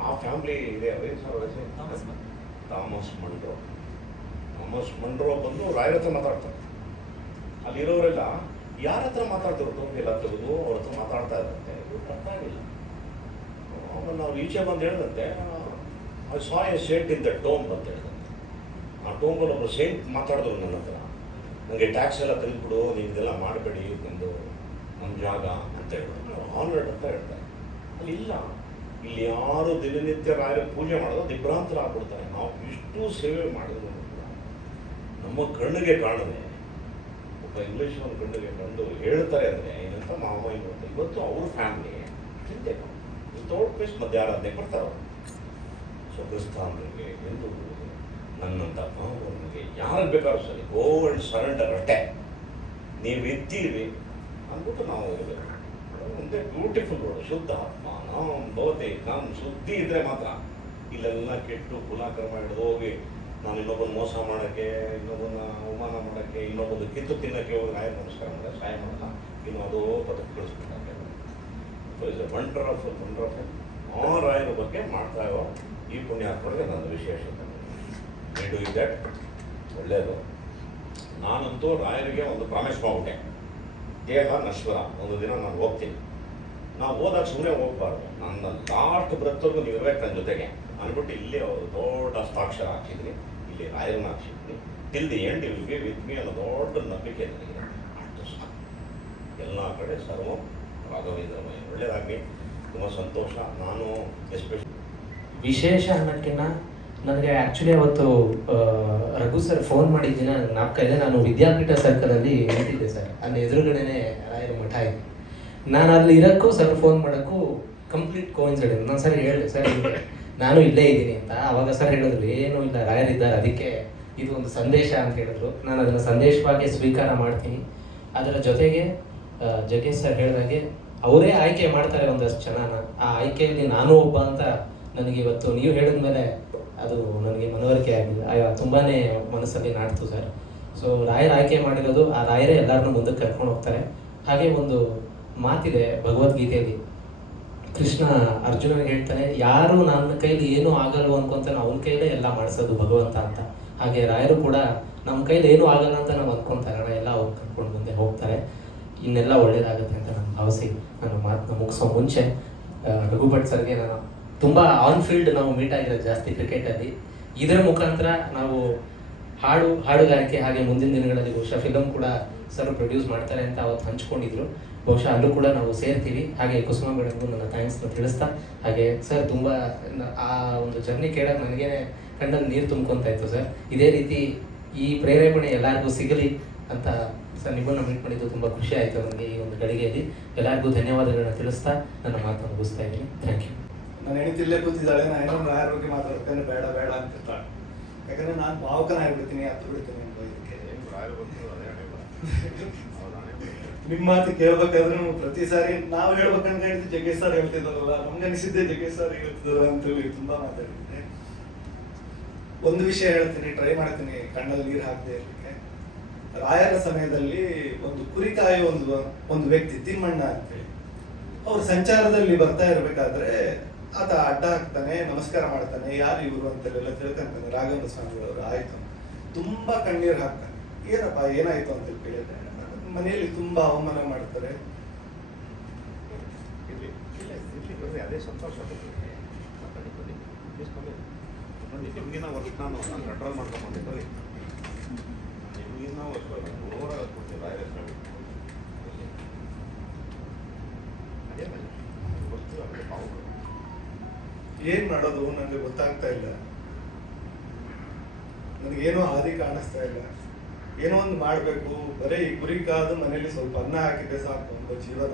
ಆ ಫ್ಯಾಮಿಲಿ ಇದೆ. ಅವೇನು ಸರ್ ಥಾಮಸ್ ಮಂಡ್ರೋ ಬಂದು ರಾಯರ ಹತ್ರ ಮಾತಾಡ್ತಾರೆ. ಅಲ್ಲಿರೋರೆಲ್ಲ ಯಾರ ಹತ್ರ ಮಾತಾಡ್ತಿರೋ ಎಲ್ಲ ತೆಗೆದು ಅವ್ರ ಹತ್ರ ಮಾತಾಡ್ತಾ ಇದ್ದಂತೆ. ಇವ್ರು ಅರ್ಥ ಆಗಿಲ್ಲ. ಆಮೇಲೆ ನಾವು ಈಚೆ ಬಂದು ಹೇಳಿದಂತೆ I saw A Saint in the tomb ಅಂತ ಹೇಳಿದಂತೆ. ಆ ಟೋಮಲ್ಲಿ ಒಬ್ಬರು ಸೇಂಟ್ ಮಾತಾಡಿದ್ರು ನನ್ನ ಹತ್ರ, ನನಗೆ ಟ್ಯಾಕ್ಸ್ ಎಲ್ಲ ತೆಗೆದುಬಿಡು, ನೀವು ಇದೆಲ್ಲ ಮಾಡಬೇಡಿ, ನಮ್ಮ ಜಾಗ ಅಂತ ಹೇಳಿದ್ರು. ಆನ್ಲೈನ್ ಅಂತ ಹೇಳ್ತಾರೆ. ಅಲ್ಲಿ ಇಲ್ಲ, ಇಲ್ಲಿ ಯಾರು ದಿನನಿತ್ಯ ರಾಯರ ಪೂಜೆ ಮಾಡೋದು ದಿಗ್ಭ್ರಾಂತರ ಆಗ್ಬಿಡ್ತಾರೆ. ನಾವು ಇಷ್ಟು ಸೇವೆ ಮಾಡಿದ್ರು ಕೂಡ ನಮ್ಮ ಕಣ್ಣಿಗೆ ಕಾಣದೆ ಒಬ್ಬ ಇಂಗ್ಲೀಷ್ ಒಂದು ಕಣ್ಣಿಗೆ ಕಂಡು ಹೇಳ್ತಾರೆ ಅಂದರೆ ಏನಂತ ಮಾವ ಇವತ್ತು ಇವತ್ತು ಅವ್ರ ಫ್ಯಾಮಿಲಿ ಚಿಂತೆ ವಿತೌಟ್ ಪೇಸ್ ಮಧ್ಯಾರಾಧನೆ ಕೊಡ್ತಾರೆ. ಸೊ ಕ್ರಿಸ್ತಾನರಿಗೆ ಎಂದು ನನ್ನಂಥ ಮಾವನಿಗೆ ಯಾರಿಗೆ ಬೇಕಾದ್ರೂ ಸರಿ ಗೋ ಆ್ಯಂಡ್ ಸರೆಂಡರ್ ಅಷ್ಟೇ, ನೀವು ಇದ್ದೀರಿ ಅಂದ್ಬಿಟ್ಟು ನಾವು ಇರಬೇಕು. ಒಂದೇ ಬ್ಯೂಟಿಫುಲ್ ವರ್ಡ್ ಶುದ್ಧ ಆತ್ಮ ನಾವು ಭವತಿ. ನಾನು ಶುದ್ಧಿ ಇದ್ದರೆ ಮಾತ್ರ ಇಲ್ಲೆಲ್ಲ ಕೆಟ್ಟು ಕುಲಾಕರ್ಮ ಹಿಡಿದು ಹೋಗಿ ನಾನು ಇನ್ನೊಬ್ಬನ ಮೋಸ ಮಾಡೋಕ್ಕೆ, ಇನ್ನೊಬ್ಬನ ಅವಮಾನ ಮಾಡೋಕ್ಕೆ, ಇನ್ನೊಬ್ಬನ ಕಿತ್ತು ತಿನ್ನೋಕ್ಕೆ ಹೋಗಿ ರಾಯ ನಮಸ್ಕಾರ ಮಾಡಿದ್ರೆ ಸಹಾಯ ಮಾಡಲ್ಲ. ಇನ್ನು ಅದು ಬದುಕು ಕಳಿಸ್ಬಿಟ್ಟಾಗೆ. ಸೊ ಇಸ್ ಎ ವಂಡರ್ಫುಲ್ ಆ ರಾಯರ ಬಗ್ಗೆ ಮಾಡ್ತಾ ಇರೋ ಈ ಪುಣ್ಯಾತ್ಮರಿಗೆ ನನ್ನ ವಿಶೇಷತೆ. ನೀಡು ಇದೆ ಒಳ್ಳೆಯದು. ನಾನಂತೂ ರಾಯರಿಗೆ ಒಂದು ಪ್ರಾಮಿಸ್ ಮಾಡಿಬಿಟ್ಟೆ, ದೇಹ ನಶ್ವರ, ಒಂದು ದಿನ ನಾನು ಹೋಗ್ತೀನಿ. ನಾವು ಹೋದಾಗ ಸುಮ್ಮನೆ ಹೋಗ್ಬಾರ್ದು, ನನ್ನ ಲಾಸ್ಟ್ ಬ್ರೆತ್ವರೆಗೂ ನೀವು ಇರಬೇಕು ನನ್ನ ಜೊತೆಗೆ ಅಂದ್ಬಿಟ್ಟು ಇಲ್ಲಿ ಅವರು ದೊಡ್ಡ ಹಸ್ತಾಕ್ಷರ ಹಾಕಿದ್ರಿ, ಇಲ್ಲಿ ರಾಯರನ್ನ ಹಾಕಿದ್ರಿ. Till the end will be with me ಅನ್ನೋ ದೊಡ್ಡ ನಂಬಿಕೆ ನನಗೆ. ಅಷ್ಟು ಸಾಕು. ಎಲ್ಲ ಕಡೆ ಸರ್ವ ರಾಘವೇಂದ್ರಮಯ ಒಳ್ಳೆಯದಾಗಲಿ. ತುಂಬ ಸಂತೋಷ. ನಾನು ಎಸ್ಪೆಷಲಿ ವಿಶೇಷ ಅನ್ನೋಕ್ಕಿಂತ ನನಗೆ ಆ್ಯಕ್ಚುಲಿ ಅವತ್ತು ರಘು ಸರ್ ಫೋನ್ ಮಾಡಿದ್ದಿನ ನನಗೆ ಜ್ಞಾಪಕ ಇದೆ. ನಾನು ವಿದ್ಯಾಪೀಠ ಸರ್ಕಲಲ್ಲಿ ನಿಂತಿದ್ದೆ ಸರ್, ಅಲ್ಲಿ ಎದುರುಗಡೆನೇ ರಾಯರ ಮಠ ಇದೆ. ನಾನು ಅಲ್ಲಿ ಇರೋಕ್ಕೂ ಸರ್ ಫೋನ್ ಮಾಡೋಕ್ಕೂ ಕಂಪ್ಲೀಟ್ ಕೋಇನ್ಸಿಡೆನ್ಸ್. ನಾನು ಸರ್ ಹೇಳಿದೆ ಸರ್ ನಾನು ಇಲ್ಲೇ ಇದ್ದೀನಿ ಅಂತ. ಆವಾಗ ಸರ್ ಹೇಳಿದ್ರು ಏನೂ ಇಲ್ಲ, ರಾಯರಿದ್ದಾರೆ, ಅದಕ್ಕೆ ಇದು ಒಂದು ಸಂದೇಶ ಅಂತ ಹೇಳಿದ್ರು. ನಾನು ಅದನ್ನು ಸಂದೇಶವಾಗಿ ಸ್ವೀಕಾರ ಮಾಡ್ತೀನಿ. ಅದರ ಜೊತೆಗೆ ಜಗ್ಗೇಶ್ ಸರ್ ಹೇಳಿದಾಗೆ ಅವರೇ ಆಯ್ಕೆ ಮಾಡ್ತಾರೆ ಒಂದಷ್ಟು ಜನನ. ಆ ಆಯ್ಕೆಯಲ್ಲಿ ನಾನು ಒಬ್ಬ ಅಂತ ನನಗೆ ಇವತ್ತು ನೀವು ಹೇಳಿದ್ಮೇಲೆ ಅದು ನನಗೆ ಮನವರಿಕೆ ಆಗಿದೆ. ತುಂಬಾ ಮನಸ್ಸಲ್ಲಿ ನಾಡ್ತು ಸರ್. ಸೊ ರಾಯರ ಆಯ್ಕೆ ಮಾಡಿರೋದು, ಆ ರಾಯರೇ ಎಲ್ಲರನ್ನೂ ಮುಂದಕ್ಕೆ ಕರ್ಕೊಂಡು ಹೋಗ್ತಾರೆ. ಹಾಗೆ ಒಂದು ಮಾತಿದೆ ಭಗವದ್ಗೀತೆಯಲ್ಲಿ, ಕೃಷ್ಣ ಅರ್ಜುನನಿಗೆ ಹೇಳ್ತಾನೆ, ಯಾರು ನನ್ನ ಕೈಲಿ ಏನೂ ಆಗಲ್ವೋ ಅನ್ಕೊಂತಾನೆ ಅವನ ಕೈಲೇ ಎಲ್ಲ ಮಾಡಿಸೋದು ಭಗವಂತ ಅಂತ. ಹಾಗೆ ರಾಯರು ಕೂಡ ನಮ್ಮ ಕೈಲಿ ಏನೂ ಆಗಲ್ಲ ಅಂತ ನಾವು ಅಂದ್ಕೊತಾರೆ, ಎಲ್ಲ ಅವ್ರು ಕರ್ಕೊಂಡು ಮುಂದೆ ಹೋಗ್ತಾರೆ. ಇನ್ನೆಲ್ಲ ಒಳ್ಳೇದಾಗುತ್ತೆ ಅಂತ ನಾನು ಭಾವಿಸಿ ನನ್ನ ಮಾತನ್ನ ಮುಗಿಸೋ ಮುಂಚೆ ರಘು ಭಟ್ ಸರ್ಗೆ ನಾನು ತುಂಬ ಆನ್ ಫೀಲ್ಡ್ ನಾವು ಮೀಟ್ ಆಗಿರೋದು ಜಾಸ್ತಿ ಕ್ರಿಕೆಟಲ್ಲಿ. ಇದರ ಮುಖಾಂತರ ನಾವು ಹಾಡುಗಾರಿಕೆ ಹಾಗೆ ಮುಂದಿನ ದಿನಗಳಲ್ಲಿ ಬಹುಶಃ ಫಿಲಮ್ ಕೂಡ ಸರ್ ಪ್ರೊಡ್ಯೂಸ್ ಮಾಡ್ತಾರೆ ಅಂತ ಅವತ್ತು ಹಂಚ್ಕೊಂಡಿದ್ರು. ಬಹುಶಃ ಅಲ್ಲೂ ಕೂಡ ನಾವು ಸೇರ್ತೀವಿ. ಹಾಗೆ ಕುಸುಮ ಮೇಡಮ್ಗೂ ನನ್ನ ಥ್ಯಾಂಕ್ಸ್ನ ತಿಳಿಸ್ತಾ, ಹಾಗೆ ಸರ್ ತುಂಬ ಆ ಒಂದು ಜರ್ನಿ ಕೇಳೋಕೆ ನನಗೇ ಕಣ್ಣಲ್ಲಿ ನೀರು ತುಂಬ್ಕೊತಾ ಇತ್ತು ಸರ್. ಇದೇ ರೀತಿ ಈ ಪ್ರೇರೇಪಣೆ ಎಲ್ಲರಿಗೂ ಸಿಗಲಿ ಅಂತ ಸರ್ ನಿಮ್ಮನ್ನು ಮೀಟ್ ಮಾಡಿದ್ದು ತುಂಬ ಖುಷಿ ಆಯಿತು ನನಗೆ. ಈ ಒಂದು ಗಳಿಗೆಯಲ್ಲಿ ಎಲ್ಲರಿಗೂ ಧನ್ಯವಾದಗಳನ್ನ ತಿಳಿಸ್ತಾ ನನ್ನ ಮಾತನ್ನು ಮುಗಿಸ್ತಾ ಇದ್ದೀನಿ. Thank you. ನಾನು ಹೆಣ್ತಿಲ್ಲೇ ಕೂತಿದ್ದಾಳೆ, ನಾನು ಏನೋ ರಾಯರ ಬಗ್ಗೆ ಮಾತಾಡ್ತೇನೆ, ಬೇಡ ಬೇಡ ಅಂತಿರ್ತಾಳೆ. ಯಾಕಂದರೆ ನಾನು ಭಾವುಕನಾಗಿಬಿಡ್ತೀನಿ, ಹತ್ತು ಬಿಡ್ತೀನಿ ಅಂತ ಇದಕ್ಕೆ. ನಿಮ್ಮ ಮಾತು ಕೇಳ್ಬೇಕಾದ್ರೆ ಪ್ರತಿ ಸಾರಿ ನಾವು ಹೇಳ್ಬೇಕಂತ ಹೇಳಿದ್ದು ಜಗ್ಗೇಶ್ ಸರ್ ಹೇಳ್ತಿದ್ದಾರಲ್ಲ, ನಮ್ಗೆ ಅನಿಸಿದ್ದೆ ಜಗ್ಗೇಶ್ ಸರ್ ಹೇಳ್ತಿದ್ದಾರೆ ಅಂತೇಳಿ ತುಂಬ ಮಾತಾಡಿದ್ದೆ. ಒಂದು ವಿಷಯ ಹೇಳ್ತೀನಿ, ಟ್ರೈ ಮಾಡ್ತೀನಿ ಕಣ್ಣಲ್ಲಿ ನೀರು ಹಾಕದೆ ಇರಲಿಕ್ಕೆ. ರಾಯರ ಸಮಯದಲ್ಲಿ ಒಂದು ಕುರಿ ಕಾಯೋ ಒಂದು ವ್ಯಕ್ತಿ ತಿಮ್ಮಣ್ಣ ಅಂತೇಳಿ ಅವ್ರು ಸಂಚಾರದಲ್ಲಿ ಬರ್ತಾ ಇರ್ಬೇಕಾದ್ರೆ ಆತ ಅಡ್ಡ ಹಾಕ್ತಾನೆ, ನಮಸ್ಕಾರ ಮಾಡ್ತಾನೆ, ಯಾರು ಇವರು ಅಂತೆಲ್ಲ ತಿಳ್ಕೊಂತಾನೆ. ರಾಘವೇಂದ್ರ ಸ್ವಾಮಿಗಳವರು ಆಯ್ತು ತುಂಬಾ ಕಣ್ಣೀರು ಹಾಕ್ತಾನೆ. ಏನಪ್ಪ ಏನಾಯ್ತು ಅಂತ ಕೇಳಿದ್ರೆ ಮನೆಯಲ್ಲಿ ತುಂಬಾ ಅವಮಾನ ಮಾಡ್ತಾರೆ. ಅದೇ ಸಂತೋಷ ನಿಮಗಿನ ವರ್ಷ ನಾನು ಕಂಟ್ರೋಲ್ ಮಾಡ್ಕೊಂಡ್ಬಂದಿದ್ದೆ. ನಿಮಗಿನ ವರ್ಷ ಓವರ್ ಆಗ್ಬಿಡ್ತೀವಿ ರಾಯರ ಸ್ವಾಮಿ ಅದೇ ಬರ್ತೀವಿ ಅದೇ ಪಾವು. ಏನ್ ಮಾಡೋದು ನನಗೆ ಗೊತ್ತಾಗ್ತಾ ಇಲ್ಲ. ನನಗೇನೋ ಹಾದಿ ಕಾಣಿಸ್ತಾ ಇಲ್ಲ. ಏನೋ ಒಂದು ಮಾಡ್ಬೇಕು. ಬರೀ ಈ ಕುರಿ ಕಾದು ಮನೇಲಿ ಸ್ವಲ್ಪ ಅನ್ನ ಹಾಕಿದ್ರೆ ಸಾಕು ಅಂತ ಜೀವನ.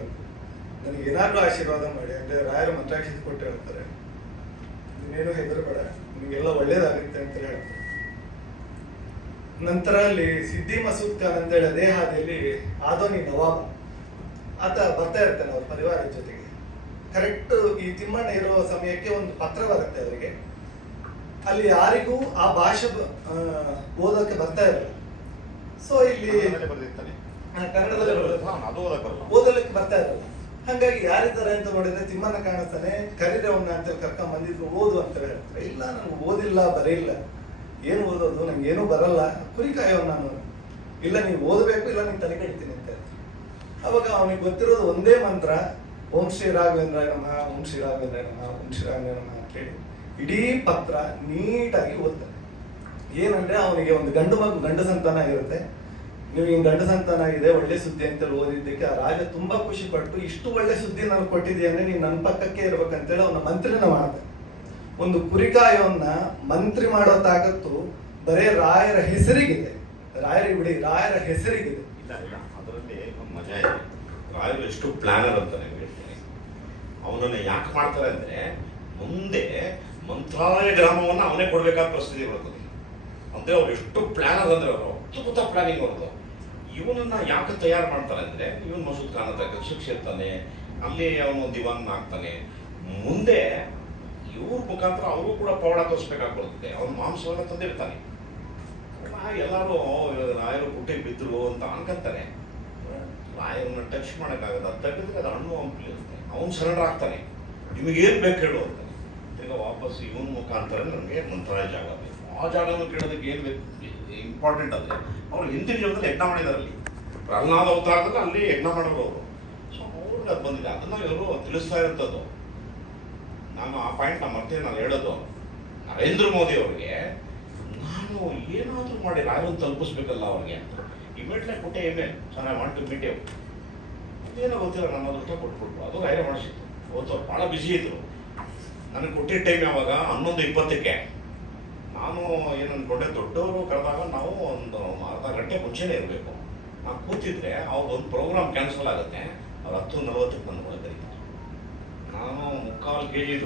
ನನಗೆ ಏನಾದ್ರೂ ಆಶೀರ್ವಾದ ಮಾಡಿ ಅಂದ್ರೆ ರಾಯರು ಮಂತ್ರಾಕ್ಷತೆ ಕೊಟ್ಟು ಹೇಳ್ತಾರೆ, ನೀನೇನು ಹೆದರಬೇಡ, ನಿಮಗೆಲ್ಲ ಒಳ್ಳೇದಾಗುತ್ತೆ ಅಂತ ಹೇಳ್ತಾರೆ. ನಂತರ ಅಲ್ಲಿ ಸಿದ್ದಿ ಮಸೂದ್ ಖಾನ್ ಅಂತೇಳಿ ಅದೇ ಹಾದಿಯಲ್ಲಿ ಆದೋನಿ ನವಾಬ್ ಆತ ಬರ್ತಾ ಇರ್ತಾನೆ ಅವ್ರ ಪರಿವಾರದ ಜೊತೆಗೆ. ಕರೆಕ್ಟ್ ಈ ತಿಮ್ಮಣ್ಣ ಇರೋ ಸಮಯಕ್ಕೆ ಒಂದು ಪತ್ರ ಬರುತ್ತೆ ಅವರಿಗೆ. ಅಲ್ಲಿ ಯಾರಿಗೂ ಆ ಭಾಷೆ ಓದೋಕೆ ಬರ್ತಾ ಇರಲ್ಲ. ಸೊ ಇಲ್ಲಿ ಬರ್ದಿರ್ತಾನೆ ಕನ್ನಡದಲ್ಲಿ ಅದು ಓದಲಿಕ್ಕೆ ಬರ್ತಾ ಇರಲ್ಲ. ಹಂಗಾಗಿ ಯಾರಿದ್ದಾರೆ ಅಂತ ನೋಡಿದ್ರೆ ತಿಮ್ಮಣ್ಣ ಕಾಣಿಸ್ತಾನೆ. ಕರೀರವನ್ನ ಅಂತ ಕರ್ಕೊಂಡ್ ಬಂದಿದ್ರು, ಓದು ಅಂತ ಹೇಳ್ತಾರೆ. ಇಲ್ಲ ನನ್ಗೆ ಓದಿಲ್ಲ ಬರೀಲ್ಲ, ಏನು ಓದೋದು, ನಂಗೆ ಏನೂ ಬರಲ್ಲ, ಕುರಿ ಕಾಯೋ ನಾನು. ಇಲ್ಲ ನೀವು ಓದಬೇಕು, ಇಲ್ಲ ನೀನು ತಲೆ ಕಡಿತೀನಿ ಅಂತ ಹೇಳ್ತಾರೆ. ಅವಾಗ ಅವನಿಗೆ ಗೊತ್ತಿರೋದು ಒಂದೇ ಮಂತ್ರ, ಓಂ ಶ್ರೀ ರಾಘವೇಂದ್ರ ನಮಃ, ಓಂ ಶ್ರೀ ರಾಘವೇಂದ್ರ ನಮಃ, ಓಂ ಶ್ರೀ ರಾಘವೇಂದ್ರ ನಮಃ ಅಂತ ಹೇಳಿ ಇಡೀ ಪತ್ರ ನೀಟಾಗಿ ಓದ್ತಾನೆ. ಏನಂದ್ರೆ ಅವನಿಗೆ ಒಂದು ಗಂಡು ಸಂತಾನ ಇರುತ್ತೆ. ನೀವು ಹಿಂಗ್ ಗಂಡು ಸಂತಾನ ಇದೆ, ಒಳ್ಳೆ ಸುದ್ದಿ ಅಂತೇಳಿ ಓದಿದ್ದಕ್ಕೆ ಆ ರಾಜ ತುಂಬಾ ಖುಷಿ ಪಟ್ಟು, ಇಷ್ಟು ಒಳ್ಳೆ ಸುದ್ದಿ ನಾನು ಕೊಟ್ಟಿದ್ದೆ ಅಂದ್ರೆ ನೀನ್ ನನ್ನ ಪಕ್ಕಕ್ಕೆ ಇರ್ಬೇಕಂತೇಳಿ ಅವನ ಮಂತ್ರಿನ ಮಾಡ್ತಾನೆ. ಒಂದು ಕುರಿಕಾಯವನ್ನ ಮಂತ್ರಿ ಮಾಡೋ ತಾಕತ್ತು ಬರೇ ರಾಯರ ಹೆಸರಿಗಿದೆ. ರಾಯರಿಗೆ ಬಿಡಿ, ರಾಯರ ಹೆಸರಿಗಿದೆ. ಇಲ್ಲ ಅದರಲ್ಲಿ ಒಂದು ಮಜಾ ಇದೆ. ರಾಯರು ಎಷ್ಟು ಪ್ಲಾನರ್ ಅಂತ ನಿಮ್ಗೆ ಹೇಳ್ತೀನಿ. ಅವನನ್ನ ಯಾಕೆ ಮಾಡ್ತಾರೆ ಅಂದ್ರೆ ಮುಂದೆ ಮಂತ್ರಾಲಯ ಗ್ರಾಮವನ್ನು ಅವನೇ ಕೊಡ್ಬೇಕಾದ ಪರಿಸ್ಥಿತಿ ಬರ್ತದೆ. ಅಂದ್ರೆ ಅವ್ರು ಎಷ್ಟು ಪ್ಲಾನರ್ ಅಂದ್ರೆ ಅವರು ಅದ್ಭುತ ಪ್ಲಾನಿಂಗ್ ಅವ್ರದ್ದು. ಇವನನ್ನ ಯಾಕೆ ತಯಾರು ಮಾಡ್ತಾರೆ ಅಂದ್ರೆ ಇವನ್ ಮಸೂದ್ ಖಾನ್ ಅಂತ ಶಿಕ್ಷೆ ಇರ್ತಾನೆ, ಅಲ್ಲಿ ಅವನು ದಿವಾನ್ ಆಗ್ತಾನೆ. ಮುಂದೆ ಇವ್ರ ಮುಖಾಂತರ ಅವರು ಕೂಡ ಪವಾಡ ತೋರಿಸ್ಬೇಕಾಗ್ಬರುತ್ತೆ. ಅವ್ನ ಮಾಂಸವನ್ನ ತಂದಿರ್ತಾನೆ. ಎಲ್ಲರೂ ರಾಯರು ಪುಟ್ಟಿಗೆ ಬಿದ್ದರು ಅಂತ ಅನ್ಕೊಂತಾರೆ. ರಾಯರನ್ನ ಟಚ್ ಮಾಡೋಕ್ಕಾಗದ, ತೆಗೆದ್ರೆ ಅದು ಹಣ್ಣು ಹಂಪಲಿರುತ್ತೆ. ಅವ್ನು ಸರೆಂಡರ್ ಆಗ್ತಾನೆ, ನಿಮಗೇನು ಬೇಕು ಹೇಳು ಅಂತಾನೆ. ಈಗ ವಾಪಸ್ ಇವನ್ ಮುಖಾಂತರ ನನಗೆ ಮಂತ್ರಾಲಯ ಜಾಗ ಬೇಕು. ಆ ಜಾಗವನ್ನು ಕೇಳೋದಕ್ಕೆ ಏನು ಬೇಕು ಇಂಪಾರ್ಟೆಂಟ್ ಅಂದರೆ ಅವ್ರು ಹಿಂದಿನ ಜೀವನದಲ್ಲಿ ಯಜ್ಞ ಮಾಡಿದಾರಲ್ಲಿ, ಪ್ರಹ್ಲಾದ ಅವತಾರದಲ್ಲಿ ಅಲ್ಲಿ ಯಜ್ಞ ಮಾಡೋರು ಅವರು. ಸೊ ಅವ್ರಿಗೆ ಅದು ಬಂದಿದೆ. ಅದನ್ನು ಇವರು ತಿಳಿಸ್ತಾ ಇರ್ತದ್ದು. ನಾನು ಆ ಪಾಯಿಂಟ್ ನಾನು ಹೇಳೋದು ನರೇಂದ್ರ ಮೋದಿ ಅವ್ರಿಗೆ, ನಾನು ಏನಾದರೂ ಮಾಡಿ ರಾಯರನ್ನು ತಲುಪಿಸ್ಬೇಕಲ್ಲ ಅವ್ರಿಗೆ ಅಂತ ಇಮಿಡಿಯೇಟ್ಲಿ ಕೊಟ್ಟೆ email, sir I want to meet you. ಅದೇನೋ ಗೊತ್ತಿಲ್ಲ, ನಾನು ಅದೃಷ್ಟ ಕೊಟ್ಬಿಟ್ರು. ಅದು ರಾಯರ ಮಾಡಿಸಿತ್ತು. ಅವತ್ತು ಅವ್ರು ಭಾಳ ಬ್ಯುಸಿ ಇದ್ರು. ನನಗೆ ಕೊಟ್ಟಿದ್ದ ಟೈಮ್ ಯಾವಾಗ 11:20ಕ್ಕೆ. ನಾನು ಏನು ಅಂದ್ಕೊಂಡೆ, ದೊಡ್ಡವರು ಕರೆದಾಗ ನಾವು ಒಂದು ಅರ್ಧ ಗಂಟೆ ಮುಂಚೆನೇ ಇರಬೇಕು. ನಾನು ಕೂತಿದ್ರೆ ಅವ್ರದ್ದೊಂದು ಪ್ರೋಗ್ರಾಮ್ ಕ್ಯಾನ್ಸಲ್ ಆಗುತ್ತೆ. ಅವ್ರು 10:40ಕ್ಕೆ ಬಂದು ಕರೀತಾರೆ. ನಾನು 3/4 kg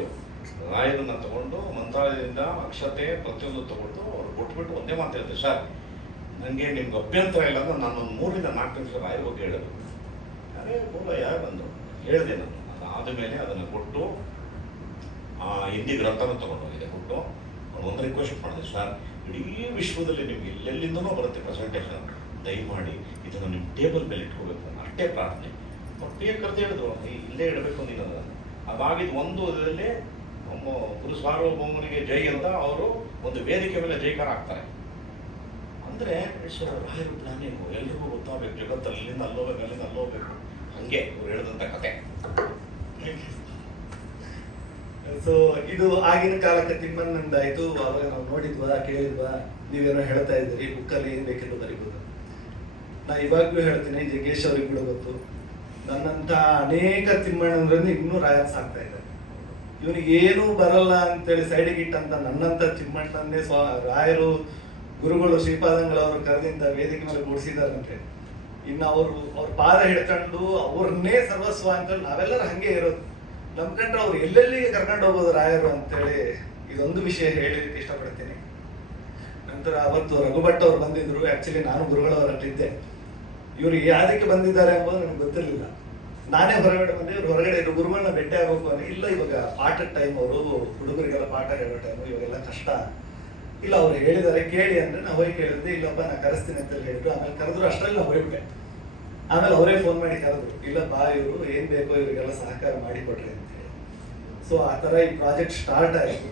ರಾಯರನ್ನ ತಗೊಂಡು ಮಂತ್ರಾಲಯದಿಂದ ಅಕ್ಷತೆ ಪ್ರತಿಯೊಂದು ತಗೊಂಡು ಅವ್ರು ಕೊಟ್ಬಿಟ್ಟು ಒಂದೇ ಮಾತು ಹೇಳ್ತಾರೆ, ಸರ್ ನನಗೆ ನಿಮ್ಗೆ ಅಭ್ಯಂತರ ಇಲ್ಲ ಅಂದ್ರೆ ನಾನೊಂದು 3 ರಿಂದ 4 ನಿಮಿಷ ರಾಯರ ಬಗ್ಗೆ ಹೇಳೋದು. ಅದೇ ಬೋಲಯ್ಯ ಬಂದರು, ಹೇಳಿದೆ ನಾನು. ಅದಾದಮೇಲೆ ಅದನ್ನು ಕೊಟ್ಟು ಹಿಂದಿ ಗ್ರಂಥನೂ ತೊಗೊಂಡೋಗಿದೆ. ಕೊಟ್ಟು ಒಂದು ರಿಕ್ವೆಸ್ಟ್ ಮಾಡಿದೆ, ಸರ್ ಇಡೀ ವಿಶ್ವದಲ್ಲಿ ನಿಮ್ಗೆ ಎಲ್ಲೆಲ್ಲಿಂದನೂ ಬರುತ್ತೆ ಪ್ರೆಸೆಂಟೇಷನ್, ದಯಮಾಡಿ ಇದನ್ನು ನಿಮ್ಮ ಟೇಬಲ್ ಮೇಲೆ ಇಟ್ಕೋಬೇಕು ಅನ್ನೋ ಅಷ್ಟೇ ಪ್ರಾರ್ಥನೆ. ಅವ್ರು ಪೇ ಕರೆದು ಹೇಳಿದ್ರು, ಇಲ್ಲೇ ಇಡಬೇಕು ನೀನು ಅದನ್ನು. ಅದಾಗಿದ್ದು ಒಂದು ಇದರಲ್ಲಿ ಗುರು ಸಾರ್ವಭೌಮನಿಗೆ ಜೈ ಅಂತ ಅವರು ಒಂದು ವೇದಿಕೆ ಮೇಲೆ ಜೈಕಾರ ಹಾಕ್ತಾರೆ. ಅಂದರೆ ರಾಯರು ಪ್ಲಾನಿಂಗು ಎಲ್ರಿಗೂ ಗೊತ್ತಾಗಬೇಕು, ಜಗತ್ತಲ್ಲಿ ಇಲ್ಲಿಂದ ಅಲ್ಲೋಗ್ಬೇಕು, ಅಲ್ಲಿಂದ ಅಲ್ಲೋಗ್ಬೇಕು. ಹಾಗೆ ಅವ್ರು ಹೇಳಿದಂಥ ಕತೆ. ಸೊ ಇದು ಆಗಿನ ಕಾಲಕ್ಕೆ ತಿಮ್ಮಣ್ಣಂದಾಯ್ತು. ಅವಾಗ ನಾವು ನೋಡಿದ್ವಾ, ಕೇಳಿದ್ವಾ, ನೀವೇನೋ ಹೇಳ್ತಾ ಇದ್ದೀರಿ, ಬುಕ್ಕಲ್ಲಿ ಏನು ಬೇಕಿಲ್ಲ ಬರೀಬೋದು. ನಾ ಇವಾಗಲೂ ಹೇಳ್ತೀನಿ, ಜಗ್ಗೇಶ್ ಅವ್ರಿಗೆ ಕೂಡ ಗೊತ್ತು, ನನ್ನಂಥ ಅನೇಕ ತಿಮ್ಮಣ್ಣಂದ್ರಿಂದ ಇನ್ನೂ ರಾಯರ್ ಸಾಕ್ತಾ ಇದ್ದಾರೆ. ಇವನಿಗೆ ಏನೂ ಬರಲ್ಲ ಅಂತೇಳಿ ಸೈಡಿಗೆ ಇಟ್ಟಂತ ನನ್ನಂಥ ತಿಮ್ಮಣ್ಣನ್ನೇ ರಾಯರು ಗುರುಗಳು ಶ್ರೀಪಾದಂಗಳವರು ಕರೆದಿಂದ ವೇದಿಕೆ ಮೇಲೆ ಕೂಡಿಸಿದಾರಂತೆ. ಇನ್ನು ಅವ್ರ ಪಾದ ಹಿಡ್ಕೊಂಡು ಅವ್ರನ್ನೇ ಸರ್ವಸ್ವ ಅಂತೇಳಿ ನಾವೆಲ್ಲರೂ ಹಂಗೆ ಇರೋದು. ನಮ್ ಕಂಡ್ರೆ ಅವ್ರು ಎಲ್ಲೆಲ್ಲಿ ಕರ್ಕೊಂಡು ಹೋಗೋದು ರಾಯರು ಅಂತೇಳಿ ಇದೊಂದು ವಿಷಯ ಹೇಳಲಿಕ್ಕೆ ಇಷ್ಟಪಡ್ತೀನಿ. ನಂತರ ಅವತ್ತು ರಘುಭಟ್ ಅವ್ರು ಬಂದಿದ್ರು. ಆಕ್ಚುಲಿ ನಾನು ಗುರುಗಳವರಲ್ಲಿದ್ದೆ. ಇವ್ರು ಯಾವ್ದಕ್ಕೆ ಬಂದಿದ್ದಾರೆ ಎಂಬುದು ನನಗೆ ಗೊತ್ತಿರಲಿಲ್ಲ. ನಾನೇ ಹೊರಗಡೆ ಬಂದೆ. ಇವ್ರು ಹೊರಗಡೆ ಇದ್ರು, ಗುರುಗಳನ್ನ ಭೇಟಿ ಆಗಬೇಕು ಅಂದ್ರೆ, ಇಲ್ಲ ಇವಾಗ ಪಾಠದ ಟೈಮ್, ಅವರು ಹುಡುಗರಿಗೆಲ್ಲ ಪಾಠ ಹೇಳೋ ಟೈಮು, ಇವಾಗೆಲ್ಲ ಕಷ್ಟ, ಇಲ್ಲ ಅವ್ರು ಹೇಳಿದ್ದಾರೆ ಕೇಳಿ ಅಂದ್ರೆ ನಾವು ಹೋಗಿ ಕೇಳಿದ್ರೆ ಇಲ್ಲಪ್ಪ ನಾ ಕರೆಸ್ತೀನಿ ಅಂತ ಹೇಳಿದ್ರು. ಆಮೇಲೆ ಕರೆದ್ರು, ಅಷ್ಟರಲ್ಲಿ ನಾವು ಹೋಗ್ಬಿಟ್ಟೆ. ಆಮೇಲೆ ಅವರೇ ಫೋನ್ ಮಾಡಿ ಕರೆದ್ರು, ಇಲ್ಲಪ್ಪ ಇವರು ಏನ್ ಬೇಕೋ ಇವರಿಗೆಲ್ಲ ಸಹಕಾರ ಮಾಡಿಕೊಡ್ರಿ ಅಂತ ಹೇಳಿ. ಸೊ ಆ ತರ ಈ ಪ್ರಾಜೆಕ್ಟ್ ಸ್ಟಾರ್ಟ್ ಆಯಿತು.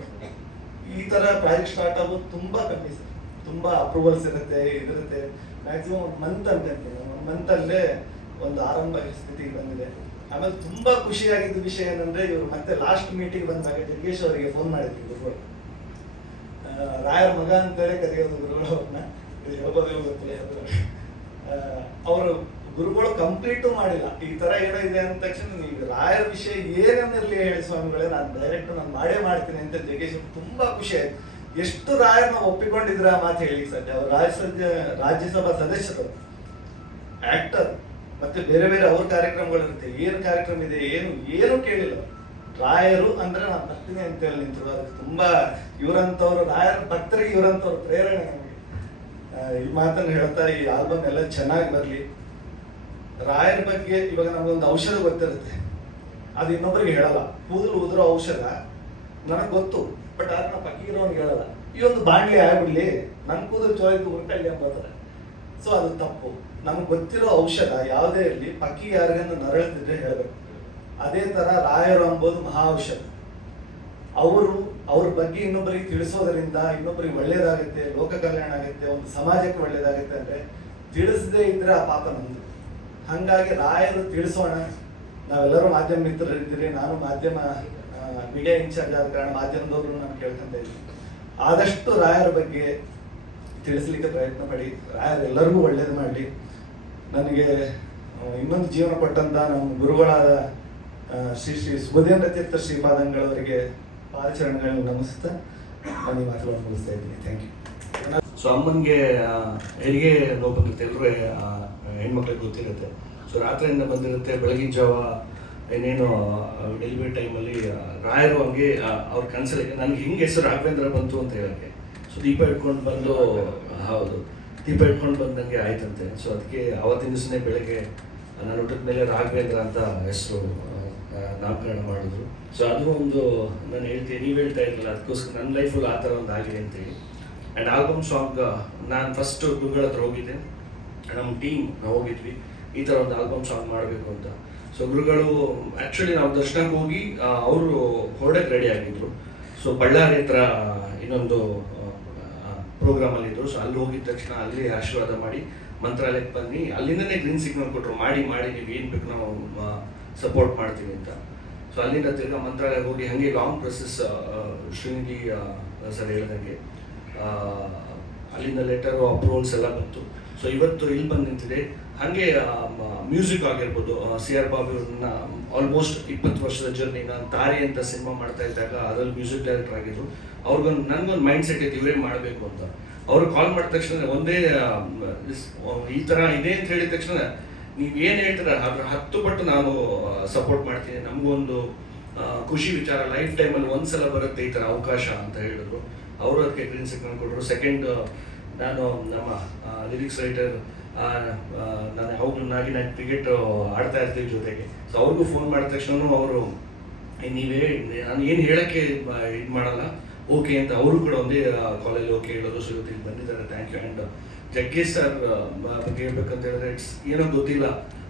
ಈ ತರ ಪ್ರಾಜೆಕ್ಟ್ ಸ್ಟಾರ್ಟ್ ಆಗೋದು ತುಂಬಾ ಕಮ್ಮಿ ಸರ್. ತುಂಬಾ ಅಪ್ರೂವಲ್ಸ್ ಇರುತ್ತೆ, ಇದಿರುತ್ತೆ. ಮ್ಯಾಕ್ಸಿಮಮ್ ಒಂದು ಮಂತ್ ಅನ್ಕೊಂತೀನಿ, ಒಂದು ಮಂತ್ ಅಲ್ಲೇ ಒಂದು ಆರಂಭ ಸ್ಥಿತಿಗೆ ಬಂದಿದೆ. ಆಮೇಲೆ ತುಂಬಾ ಖುಷಿಯಾಗಿದ್ದ ವಿಷಯ ಏನಂದ್ರೆ, ಇವರು ಮತ್ತೆ ಲಾಸ್ಟ್ ಮೀಟಿಂಗ್ ಬಂದಾಗ ಜಗ್ಗೇಶ್ ಅವರಿಗೆ ಫೋನ್ ಮಾಡಿದ್ರು ಗುರುಗಳು. ರಾಯರ್ ಮಗ ಅಂತೇಳಿ ಕರೆಯೋದು ಗುರುಗಳು ಅವ್ರನ್ನ, ಹೇಳ್ಬೋದು ಗೊತ್ತಿಲ್ಲ. ಅವರು ಗುರುಗಳು ಕಂಪ್ಲೀಟು ಮಾಡಿಲ್ಲ. ಈ ತರ ಏನೋ ಇದೆ ಅಂದ ತಕ್ಷಣ ನೀವು ರಾಯರ ವಿಷಯ ಏನನ್ನಿರಲಿ ಹೇಳಿ ಸ್ವಾಮಿಗಳೇ, ನಾನು ಡೈರೆಕ್ಟ್ ನಾನು ಮಾಡೇ ಮಾಡ್ತೀನಿ ಅಂತ ಜಗ್ಗೇಶ್ ತುಂಬಾ ಖುಷಿ ಆಯ್ತು. ಎಷ್ಟು ರಾಯರ್ನ ಒಪ್ಪಿಕೊಂಡಿದ್ರ ಆ ಮಾತು ಹೇಳಿ ಸದ್ಯ. ಅವರು ರಾಜ್ಯಸಭಾ ಸದಸ್ಯರು, ಆಕ್ಟರ್, ಮತ್ತೆ ಬೇರೆ ಬೇರೆ ಅವ್ರ ಕಾರ್ಯಕ್ರಮಗಳಿರುತ್ತೆ. ಏನು ಕಾರ್ಯಕ್ರಮ ಇದೆ ಏನು ಕೇಳಿಲ್ಲ. ರಾಯರು ಅಂದ್ರೆ ನಾನು ಬರ್ತೀನಿ ಅಂತ ಹೇಳಿ ನಿಂತರು. ಅದಕ್ಕೆ ತುಂಬಾ ಇವರಂತವ್ರು, ರಾಯರ ಭಕ್ತರಿಗೆ ಇವರಂತವ್ರು ಪ್ರೇರಣೆ ನಮಗೆ. ಈ ಮಾತನ್ನು ಹೇಳ್ತಾ ಈ ಆಲ್ಬಮ್ ಎಲ್ಲ ಚೆನ್ನಾಗಿ ಬರಲಿ. ರಾಯರ ಬಗ್ಗೆ ಇವಾಗ ನಮಗೊಂದು ಔಷಧ ಗೊತ್ತಿರುತ್ತೆ, ಅದು ಇನ್ನೊಬ್ಬರಿಗೆ ಹೇಳಲ್ಲ. ಕೂದಲು ಉದುರೋ ಔಷಧ ನನಗೆ ಗೊತ್ತು, ಬಟ್ ಆದ್ರೆ ನಾ ಪಕ್ಕೀರೋನ್ಗೆ ಹೇಳಲ್ಲ. ಈ ಒಂದು ಬಾಣ್ಲಿ ಆಗ್ಬಿಡ್ಲಿ, ನನ್ನ ಕೂದಲು ಚೋಯ್ತು ಉಂಟಲ್ಲಿ ಅಂತಾರೆ. ಸೊ ಅದು ತಪ್ಪು. ನಮ್ಗೆ ಗೊತ್ತಿರೋ ಔಷಧ ಯಾವುದೇ ಇರಲಿ, ಪಕ್ಕಿ ಯಾರಿಗನ್ನ ನರಳ್ತಿದ್ರೆ ಹೇಳಬೇಕು. ಅದೇ ತರ ರಾಯರು ಅಂಬೋದು ಮಹಾ ಔಷಧ. ಅವ್ರ ಬಗ್ಗೆ ಇನ್ನೊಬ್ಬರಿಗೆ ತಿಳಿಸೋದರಿಂದ ಇನ್ನೊಬ್ಬರಿಗೆ ಒಳ್ಳೇದಾಗುತ್ತೆ, ಲೋಕ ಕಲ್ಯಾಣ ಆಗುತ್ತೆ, ಒಂದು ಸಮಾಜಕ್ಕೆ ಒಳ್ಳೇದಾಗುತ್ತೆ. ಅಂದ್ರೆ ತಿಳಿಸದೇ ಇದ್ರೆ ಆ ಪಾಪ ನಮ್ದು. ಹಂಗಾಗಿ ರಾಯರು ತಿಳಿಸೋಣ. ನಾವೆಲ್ಲರೂ ಮಾಧ್ಯಮ ಮಿತ್ರರಿದ್ದೀರಿ, ನಾನು ಮಾಧ್ಯಮ ಮೀಡಿಯಾ ಇನ್ಚಾರ್ಜ್ ಆದ ಕಾರಣ ಮಾಧ್ಯಮದವ್ರು ನಾನು ಕೇಳ್ಕೊಂತ ಇದ್ದೀನಿ. ಆದಷ್ಟು ರಾಯರ ಬಗ್ಗೆ ತಿಳಿಸ್ಲಿಕ್ಕೆ ಪ್ರಯತ್ನ ಪಡಿ. ರಾಯರು ಎಲ್ಲರಿಗೂ ಒಳ್ಳೇದು ಮಾಡಲಿ. ನನಗೆ ಇನ್ನೊಂದು ಜೀವನ ಕೊಟ್ಟಂತ ನಮ್ಮ ಗುರುಗಳಾದ ಶ್ರೀ ಸುಬುಧೇಂದ್ರ ತೀರ್ಥ ಶ್ರೀಪಾದಂಗಳವರಿಗೆ ಪಾದಚರಣೆಗಳನ್ನು ನಮಿಸ್ತಾ ನಾನು ಈ ಮಾತುಗಳನ್ನು ಮುಗಿಸ್ತಾ ಇದ್ದೀನಿ. Thank you. ಸೊ ಅಮ್ಮನಿಗೆ ಹೆರಿಗೆ ನೋವು ಬಂದಿರುತ್ತೆ, ಎಲ್ಲರೂ ಹೆಣ್ಮಕ್ಳಿಗೆ ಗೊತ್ತಿರುತ್ತೆ. ಸೊ ರಾತ್ರಿಯಿಂದ ಬಂದಿರುತ್ತೆ, ಬೆಳಗಿನ ಜಾವ ಏನೇನು ಡೆಲಿವರಿ ಟೈಮಲ್ಲಿ ರಾಯರು ಹಂಗೆ ಅವ್ರ ಕನಸಲ್ಲಿ ನನಗೆ ಹಿಂಗೆ ಹೆಸರು ರಾಘವೇಂದ್ರ ಬಂತು ಅಂತ ಹೇಳೋಕ್ಕೆ. ಸೊ ದೀಪ ಇಟ್ಕೊಂಡು ಬಂದು, ಹೌದು, ದೀಪ ಇಟ್ಕೊಂಡು ಬಂದಂಗೆ ಆಯ್ತಂತೆ. ಸೊ ಅದಕ್ಕೆ ಆವತ್ತಿನ ದಿವಸನೇ ಬೆಳಗ್ಗೆ ನಾನು ಊಟದ ಮೇಲೆ ರಾಘವೇಂದ್ರ ಅಂತ ಹೆಸರು ನಾಮಕರಣ ಮಾಡಿದ್ರು. ಸೊ ಅದು ಒಂದು ನಾನು ಹೇಳ್ತೀನಿ, ನೀವು ಹೇಳ್ತಾ ಇರಲಿಲ್ಲ, ಅದಕ್ಕೋಸ್ಕರ ನನ್ನ ಲೈಫಲ್ಲಿ ಆ ಥರ ಒಂದು ಆಗಿದೆ ಅಂತೇಳಿ. ಆ್ಯಂಡ್ ಆಲ್ಬಮ್ ಸಾಂಗ್ ನಾನು ಫಸ್ಟ್ ಗುರುಗಳ ಹತ್ರ ಹೋಗಿದ್ದೆ, ನಮ್ಮ ಟೀಮ್ ನಾವು ಹೋಗಿದ್ವಿ ಈ ಥರ ಒಂದು ಆಲ್ಬಮ್ ಸಾಂಗ್ ಮಾಡಬೇಕು ಅಂತ. ಸೊ ಗುರುಗಳು ಆ್ಯಕ್ಚುಲಿ ನಾವು ದರ್ಶನಕ್ಕೆ ಹೋಗಿ ಅವರು ಹೊರಡಕ್ಕೆ ರೆಡಿ ಆಗಿದ್ರು. ಸೊ ಬಳ್ಳಾರಿ ಹತ್ರ ಇನ್ನೊಂದು ಪ್ರೋಗ್ರಾಮಲ್ಲಿದ್ದರು. ಸೊ ಅಲ್ಲಿ ಹೋಗಿದ ತಕ್ಷಣ ಅಲ್ಲಿ ಆಶೀರ್ವಾದ ಮಾಡಿ ಮಂತ್ರಾಲಯಕ್ಕೆ ಬನ್ನಿ, ಅಲ್ಲಿಂದನೇ ಗ್ರೀನ್ ಸಿಗ್ನಲ್ ಕೊಟ್ಟರು, ಮಾಡಿ ನೀವು ಏನು ಬೇಕು ನಾವು ಸಪೋರ್ಟ್ ಮಾಡ್ತೀವಿ ಅಂತ. ಸೊ ಅಲ್ಲಿಂದ ತಿರ್ಗಾ ಮಂತ್ರಾಲಯ ಹೋಗಿ ಹಾಗೆ ಲಾಂಗ್ ಪ್ರೊಸೆಸ್, ಶ್ರೀನಿಧಿ ಸರ್ ಹೇಳ್ದಂಗೆ ಅಲ್ಲಿಂದ ಲೆಟರು ಅಪ್ರೂವಲ್ಸ್ ಎಲ್ಲ ಬಂತು. ಸೊ ಇವತ್ತು ಇಲ್ಲಿ ಬಂದು ನಿಂತಿದೆ. ಹಾಗೆ ಮ್ಯೂಸಿಕ್ ಆಗಿರ್ಬೋದು, ಸಿ ಆರ್ ಬಾಬು ಅವ್ರನ್ನ ಆಲ್ಮೋಸ್ಟ್ 20 ವರ್ಷದ ಜರ್ನಿ. ನಾನು ತಾರಿ ಅಂತ ಸಿನಿಮಾ ಮಾಡ್ತಾ ಇದ್ದಾಗ ಅದರಲ್ಲಿ ಮ್ಯೂಸಿಕ್ ಡೈರೆಕ್ಟರ್ ಆಗಿದ್ರು. ನನಗೊಂದು ಮೈಂಡ್ ಸೆಟ್ ಇತ್ತು ಇವರೇ ಮಾಡಬೇಕು ಅಂತ. ಅವರು ಕಾಲ್ ಮಾಡಿದ ತಕ್ಷಣ ಒಂದೇ ಈ ಥರ ಇದೆ ಅಂತ ಹೇಳಿದ ತಕ್ಷಣ ನೀವು ಏನು ಹೇಳ್ತೀರ ಅದ್ರ 10 ಪಟ್ಟು ನಾನು ಸಪೋರ್ಟ್ ಮಾಡ್ತೀನಿ. ನಮಗೊಂದು ಖುಷಿ ವಿಚಾರ, ಲೈಫ್ ಟೈಮಲ್ಲಿ ಒಂದ್ಸಲ ಬರುತ್ತೆ ಈ ಥರ ಅವಕಾಶ ಅಂತ ಹೇಳಿದ್ರು. ಅವರು ಅದಕ್ಕೆ ಗ್ರೀನ್ ಸಿಗ್ನಲ್ ಕೊಟ್ಟರು. ಸೆಕೆಂಡ್, ನಾನು ನಮ್ಮ ಲಿರಿಕ್ಸ್ ರೈಟರ್, ನಾನು ಯಾವಾಗಲೂ ನಾನು ಕ್ರಿಕೆಟ್ ಆಡ್ತಾ ಇರ್ತೀವಿ ಜೊತೆಗೆ. ಸೊ ಅವ್ರಿಗೂ ಫೋನ್ ಮಾಡಿದ ತಕ್ಷಣ ಅವರು ನೀವೇ ನಾನು ಏನು ಹೇಳೋಕ್ಕೆ ಇದು ಮಾಡಲ್ಲ, ಓಕೆ ಅಂತ ಅವರು ಕೂಡ ಒಂದೇ ಕಾಲೇಜ್ ಓಕೆ ಹೇಳೋದು. ಸೊ ಇವತ್ತು ಇಲ್ಲಿ ಬಂದಿದ್ದಾರೆ, thank you. And Jaggesh sir ಬಗ್ಗೆ ಹೇಳ್ಬೇಕಂತ ಹೇಳಿದ್ರೆ ಏನೋ ಗೊತ್ತಿಲ್ಲ,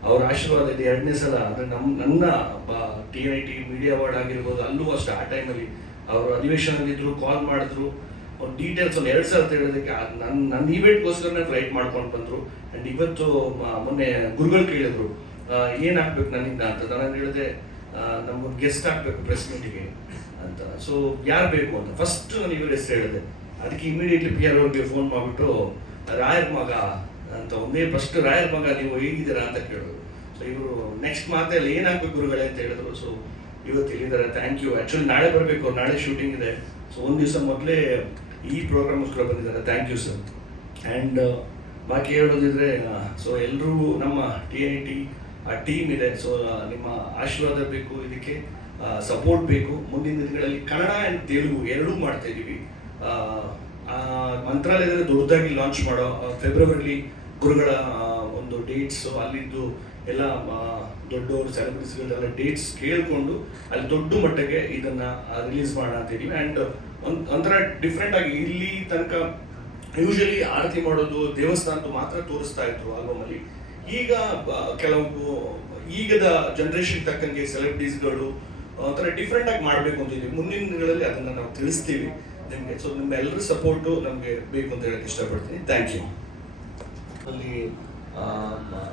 ಅವ್ರ ಆಶೀರ್ವಾದ ಇದೆ. 2ನೇ ಸಲ ಅಂದರೆ ನನ್ನ TNIT ಮೀಡಿಯಾ ಅವಾರ್ಡ್ ಆಗಿರ್ಬೋದು, ಅಲ್ಲೂ ಅಷ್ಟೇ ಆ ಟೈಮಲ್ಲಿ ಅವರು ಅಧಿವೇಶನಲ್ಲಿದ್ದರು, ಕಾಲ್ ಮಾಡಿದ್ರು, ಒಂದು ಡೀಟೇಲ್ಸ್ ಒಂದು 2 ಸಲ ಹೇಳೋದಕ್ಕೆ ನನ್ನ ಈವೆಂಟ್ಗೋಸ್ಕರನೇ ಫ್ಲೈಟ್ ಮಾಡ್ಕೊಂಡು ಬಂದರು. ಆ್ಯಂಡ್ ಇವತ್ತು ಮೊನ್ನೆ ಗುರುಗಳು ಕೇಳಿದ್ರು ಏನು ಹಾಕ್ಬೇಕು ನನ್ನಿಂದ ಅಂತ. ನಾನು ಹೇಳಿದೆ ನಮ್ಗೊಂದು ಗೆಸ್ಟ್ ಹಾಕಬೇಕು ಪ್ರೆಸ್ ಮೀಟಿಗೆ ಅಂತ. ಸೊ ಯಾರು ಬೇಕು ಅಂತ ಫಸ್ಟ್ ನಾನು ಇವ್ರ ಹೆಸರು ಹೇಳಿದೆ. ಅದಕ್ಕೆ ಇಮಿಡಿಯೇಟ್ಲಿ PR ಅವ್ರಿಗೆ ಫೋನ್ ಮಾಡಿಬಿಟ್ಟು ರಾಯರ್ ಮಗ ಅಂತ ಒಂದೇ ಫಸ್ಟ್ ರಾಯರ್ ಮಗ ನೀವು ಹೇಗಿದ್ದೀರಾ ಅಂತ ಕೇಳಿದ್ರು. ಸೊ ಇವರು ನೆಕ್ಸ್ಟ್ ಮಾತಲ್ಲಿ ಏನು ಹಾಕ್ಬೇಕು ಗುರುಗಳೇ ಅಂತ ಹೇಳಿದ್ರು. ಸೊ ಇವತ್ತು ಇಲ್ಲಿದ್ದಾರೆ, ಥ್ಯಾಂಕ್ ಯು. ಆ್ಯಕ್ಚುಲಿ ನಾಳೆ ಬರಬೇಕು, ನಾಳೆ ಶೂಟಿಂಗ್ ಇದೆ. ಸೊ ಒಂದು ದಿವಸ ಮೊದಲೇ ಈ ಪ್ರೋಗ್ರಾಮ್ಗೋಸ್ಕರ ಬಂದಿದ್ದಾರೆ, ಥ್ಯಾಂಕ್ ಯು ಸರ್. ಆ್ಯಂಡ್ ಬಾಕಿ ಹೇಳೋದಿದ್ರೆ, ಸೊ ಎಲ್ಲರೂ ನಮ್ಮ TNIT ಟೀಮ್ ಇದೆ. ಸೊ ನಿಮ್ಮ ಆಶೀರ್ವಾದ ಬೇಕು, ಇದಕ್ಕೆ ಸಪೋರ್ಟ್ ಬೇಕು. ಮುಂದಿನ ದಿನಗಳಲ್ಲಿ ಕನ್ನಡ ಆ್ಯಂಡ್ ತೆಲುಗು ಎರಡೂ ಮಾಡ್ತಾ ಇದ್ದೀವಿ. ಮಂತ್ರಾಲಯದಲ್ಲಿ ದೊಡ್ಡದಾಗಿ ಲಾಂಚ್ ಮಾಡೋ ಫೆಬ್ರವರಿಲಿ ಗುರುಗಳ ಒಂದು ಡೇಟ್ಸು, ಅಲ್ಲಿದ್ದು ಎಲ್ಲ ದೊಡ್ಡವರು ಸೆಲೆಬ್ರಿಟೀಸ್ಗಳೆಲ್ಲ ಡೇಟ್ಸ್ ಕೇಳಿಕೊಂಡು ಅಲ್ಲಿ ದೊಡ್ಡ ಮಟ್ಟಿಗೆ ಇದನ್ನ ರಿಲೀಸ್ ಮಾಡೋಣ ಅಂತ ಇದೀವಿ. ಆ್ಯಂಡ್ ಒಂಥರ ಡಿಫ್ರೆಂಟ್ ಆಗಿ ಇಲ್ಲಿ ತನಕ ಯೂಶಲಿ ಆರತಿ ಮಾಡೋದು ದೇವಸ್ಥಾನದ್ದು ಮಾತ್ರ ತೋರಿಸ್ತಾ ಇದ್ರು ಆಲ್ಬಮಲ್ಲಿ. ಈಗ ಕೆಲವು ಈಗದ ಜನ್ರೇಷನ್ ತಕ್ಕಂಗೆ ಸೆಲೆಬ್ರಿಟೀಸ್ಗಳು ಒಂಥರ ಡಿಫ್ರೆಂಟ್ ಆಗಿ ಮಾಡಬೇಕು ಅಂತಿದ್ದೀವಿ. ಮುಂದಿನ ದಿನಗಳಲ್ಲಿ ಅದನ್ನು ನಾವು ತಿಳಿಸ್ತೀವಿ ನಿಮಗೆ. ಸೊ ನಿಮ್ಮ ಎಲ್ಲರ ಸಪೋರ್ಟು ನಮಗೆ ಬೇಕು ಅಂತ ಹೇಳಕ್ಕೆ ಇಷ್ಟಪಡ್ತೀನಿ. Thank you. ಅಲ್ಲಿ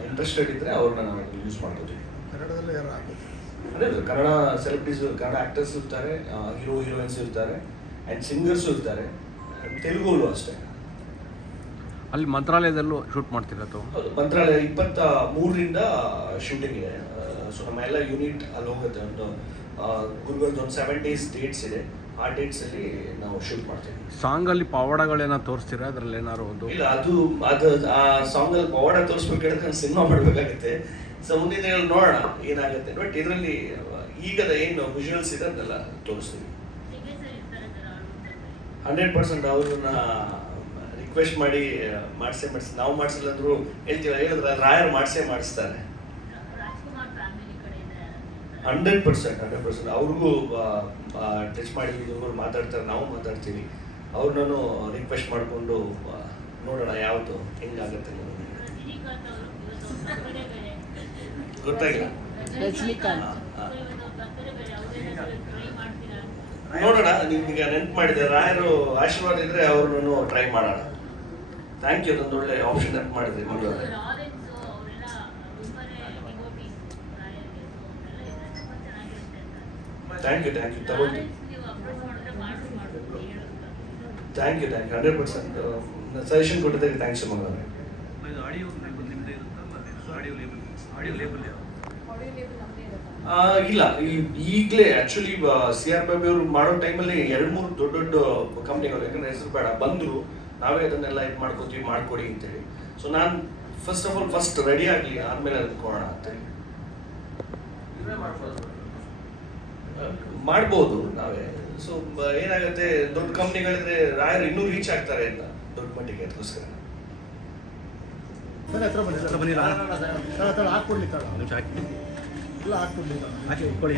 ಇಂಟ್ರೆಸ್ಟೆಡ್ ಇದ್ದರೆ ಅವ್ರನ್ನ ನಾವು ಯೂಸ್ ಮಾಡ್ಕೋತೀವಿ. ಕನ್ನಡದಲ್ಲಿ ಯಾರು ಆಗುತ್ತೆ? ಅದೇ ಕನ್ನಡ ಸೆಲೆಬ್ರಿಟೀಸ್, ಕನ್ನಡ ಆ್ಯಕ್ಟರ್ಸ್ ಇರ್ತಾರೆ, ಹೀರೋ ಹೀರೋಯಿನ್ಸ್ ಇರ್ತಾರೆ, ಆ್ಯಂಡ್ ಸಿಂಗರ್ಸು ಇರ್ತಾರೆ, ತೆಲುಗು ಅಷ್ಟೇ. ಅಲ್ಲಿ ಮಂತ್ರಾಲಯದಲ್ಲೂ ಶೂಟ್ ಮಾಡ್ತಿರೋದು. ಹೌದು, ಮಂತ್ರಾಲಯ 23ರಿಂದ ಶೂಟಿಂಗ್ ಇದೆ. ಸೊ ನಮ್ಮ ಎಲ್ಲ ಯೂನಿಟ್ ಅಲ್ಲಿ ಹೋಗುತ್ತೆ. ಒಂದು ಗುರುಗಳದ್ದು ಒಂದು 7 days ಡೇಟ್ಸ್ ಇದೆ. ಆ ಡೇಟ್ಸಲ್ಲಿ ನಾವು ಶೂಟ್ ಮಾಡ್ತೀವಿ. ಸಾಂಗಲ್ಲಿ ಪವಾಡಗಳೇನೋ ತೋರಿಸ್ತೀರಾ ಅದರಲ್ಲಿ ಏನಾದ್ರು ಒಂದು? ಇಲ್ಲ, ಅದು ಆ ಸಾಂಗಲ್ಲಿ ಪವಾಡ ತೋರಿಸ್ಬೇಕಾದ್ರೆ ನಾನು ಸಿನಿಮಾ ಮಾಡಬೇಕಾಗುತ್ತೆ. ಸೊ ಮುಂದಿನ ದಿನಗಳಲ್ಲಿ ನೋಡೋಣ ಏನಾಗುತ್ತೆ. ಬಟ್ ಇದರಲ್ಲಿ ಈಗದ ಏನು ವಿಜುವಲ್ಸ್ ಇದೆ ಅದನ್ನೆಲ್ಲ ತೋರಿಸ್ತೀವಿ. 100% ಅವ್ರನ್ನ ರಿಕ್ವೆಸ್ಟ್ ಮಾಡಿ ಮಾಡಿಸಿ ನಾವು ಮಾಡಿಸಿಲ್ಲ ಅಂದ್ರು ಹೇಳಿದ್ರೆ ರಾಯರು ಮಾಡಿಸ್ತಾರೆ. 100% ಅವ್ರಿಗೂ ಟಚ್ ಮಾಡಿ ಇವ್ರು ಮಾತಾಡ್ತಾರೆ, ನಾವು ಮಾತಾಡ್ತೀವಿ. ಅವ್ರನ್ನೂ ರಿಕ್ವೆಸ್ಟ್ ಮಾಡಿಕೊಂಡು ನೋಡೋಣ ಯಾವತ್ತು ಹೆಂಗಾಗುತ್ತೆ ಗೊತ್ತಾಗಿಲ್ಲ. ನೋಡೋಣ, ನಿಮ್ಗೆ ನೆನ್ಪು ಮಾಡಿದೆ, ರಾಯರು ಆಶೀರ್ವಾದ ಇದ್ರೆ ಅವ್ರನ್ನು ಟ್ರೈ ಮಾಡೋಣ. ಥ್ಯಾಂಕ್ ಯು, ಅದೊಂದು ಒಳ್ಳೆ ಆಪ್ಷನ್ ನೆನ್ಪು ಮಾಡಿದ್ರಿ. ಥ್ಯಾಂಕ್ ಯು ತಗೊಳ್ತೀನಿ. ಥ್ಯಾಂಕ್ ಯು 100% ಸಜೆಷನ್ ಕೊಟ್ಟಿದ್ದಕ್ಕೆ ಥ್ಯಾಂಕ್ಸ್ ಮಗ. ಇಲ್ಲ, ಈಗಲೇ ಆಕ್ಚುಲಿ CR ಬಾಬಿ ಅವರು ಮಾಡೋ ಟೈಮಲ್ಲಿ 2-3 ದೊಡ್ಡ ಕಂಪ್ನಿಗಳು, ಯಾಕಂದ್ರೆ ಹೆಸರು ಬೇಡ, ಬಂದರು. ನಾವೇ ಅದನ್ನೆಲ್ಲ ಇದು ಮಾಡ್ಕೊತೀವಿ, ಮಾಡ್ಕೊಡಿ ಅಂತೇಳಿ. ಸೊ ನಾನು ಫಸ್ಟ್ ರೆಡಿ ಆಗಲಿ, ಆದಮೇಲೆ ಅದಕ್ಕೆ ಕೊಡೋಣ ಅಂತೇಳಿ. ಮಾಡ್ಬೋದು ನಾವೇ. ಸೊ ಏನಾಗುತ್ತೆ, ದೊಡ್ಡ ಕಂಪ್ನಿಗಳಿದ್ರೆ ರಾಯರು ಇನ್ನೂ ರೀಚ್ ಆಗ್ತಾರೆ ಅಂತ ದೊಡ್ಡ ಮಟ್ಟಿಗೆ. ಅದಕ್ಕೋಸ್ಕರ ಹತ್ರ ಬನ್ನಿ ಹಾಕ್ಕೊಡ್ಲಿ ಇಲ್ಲ ಹಾಕ್ಕೊಡ್ಲಿ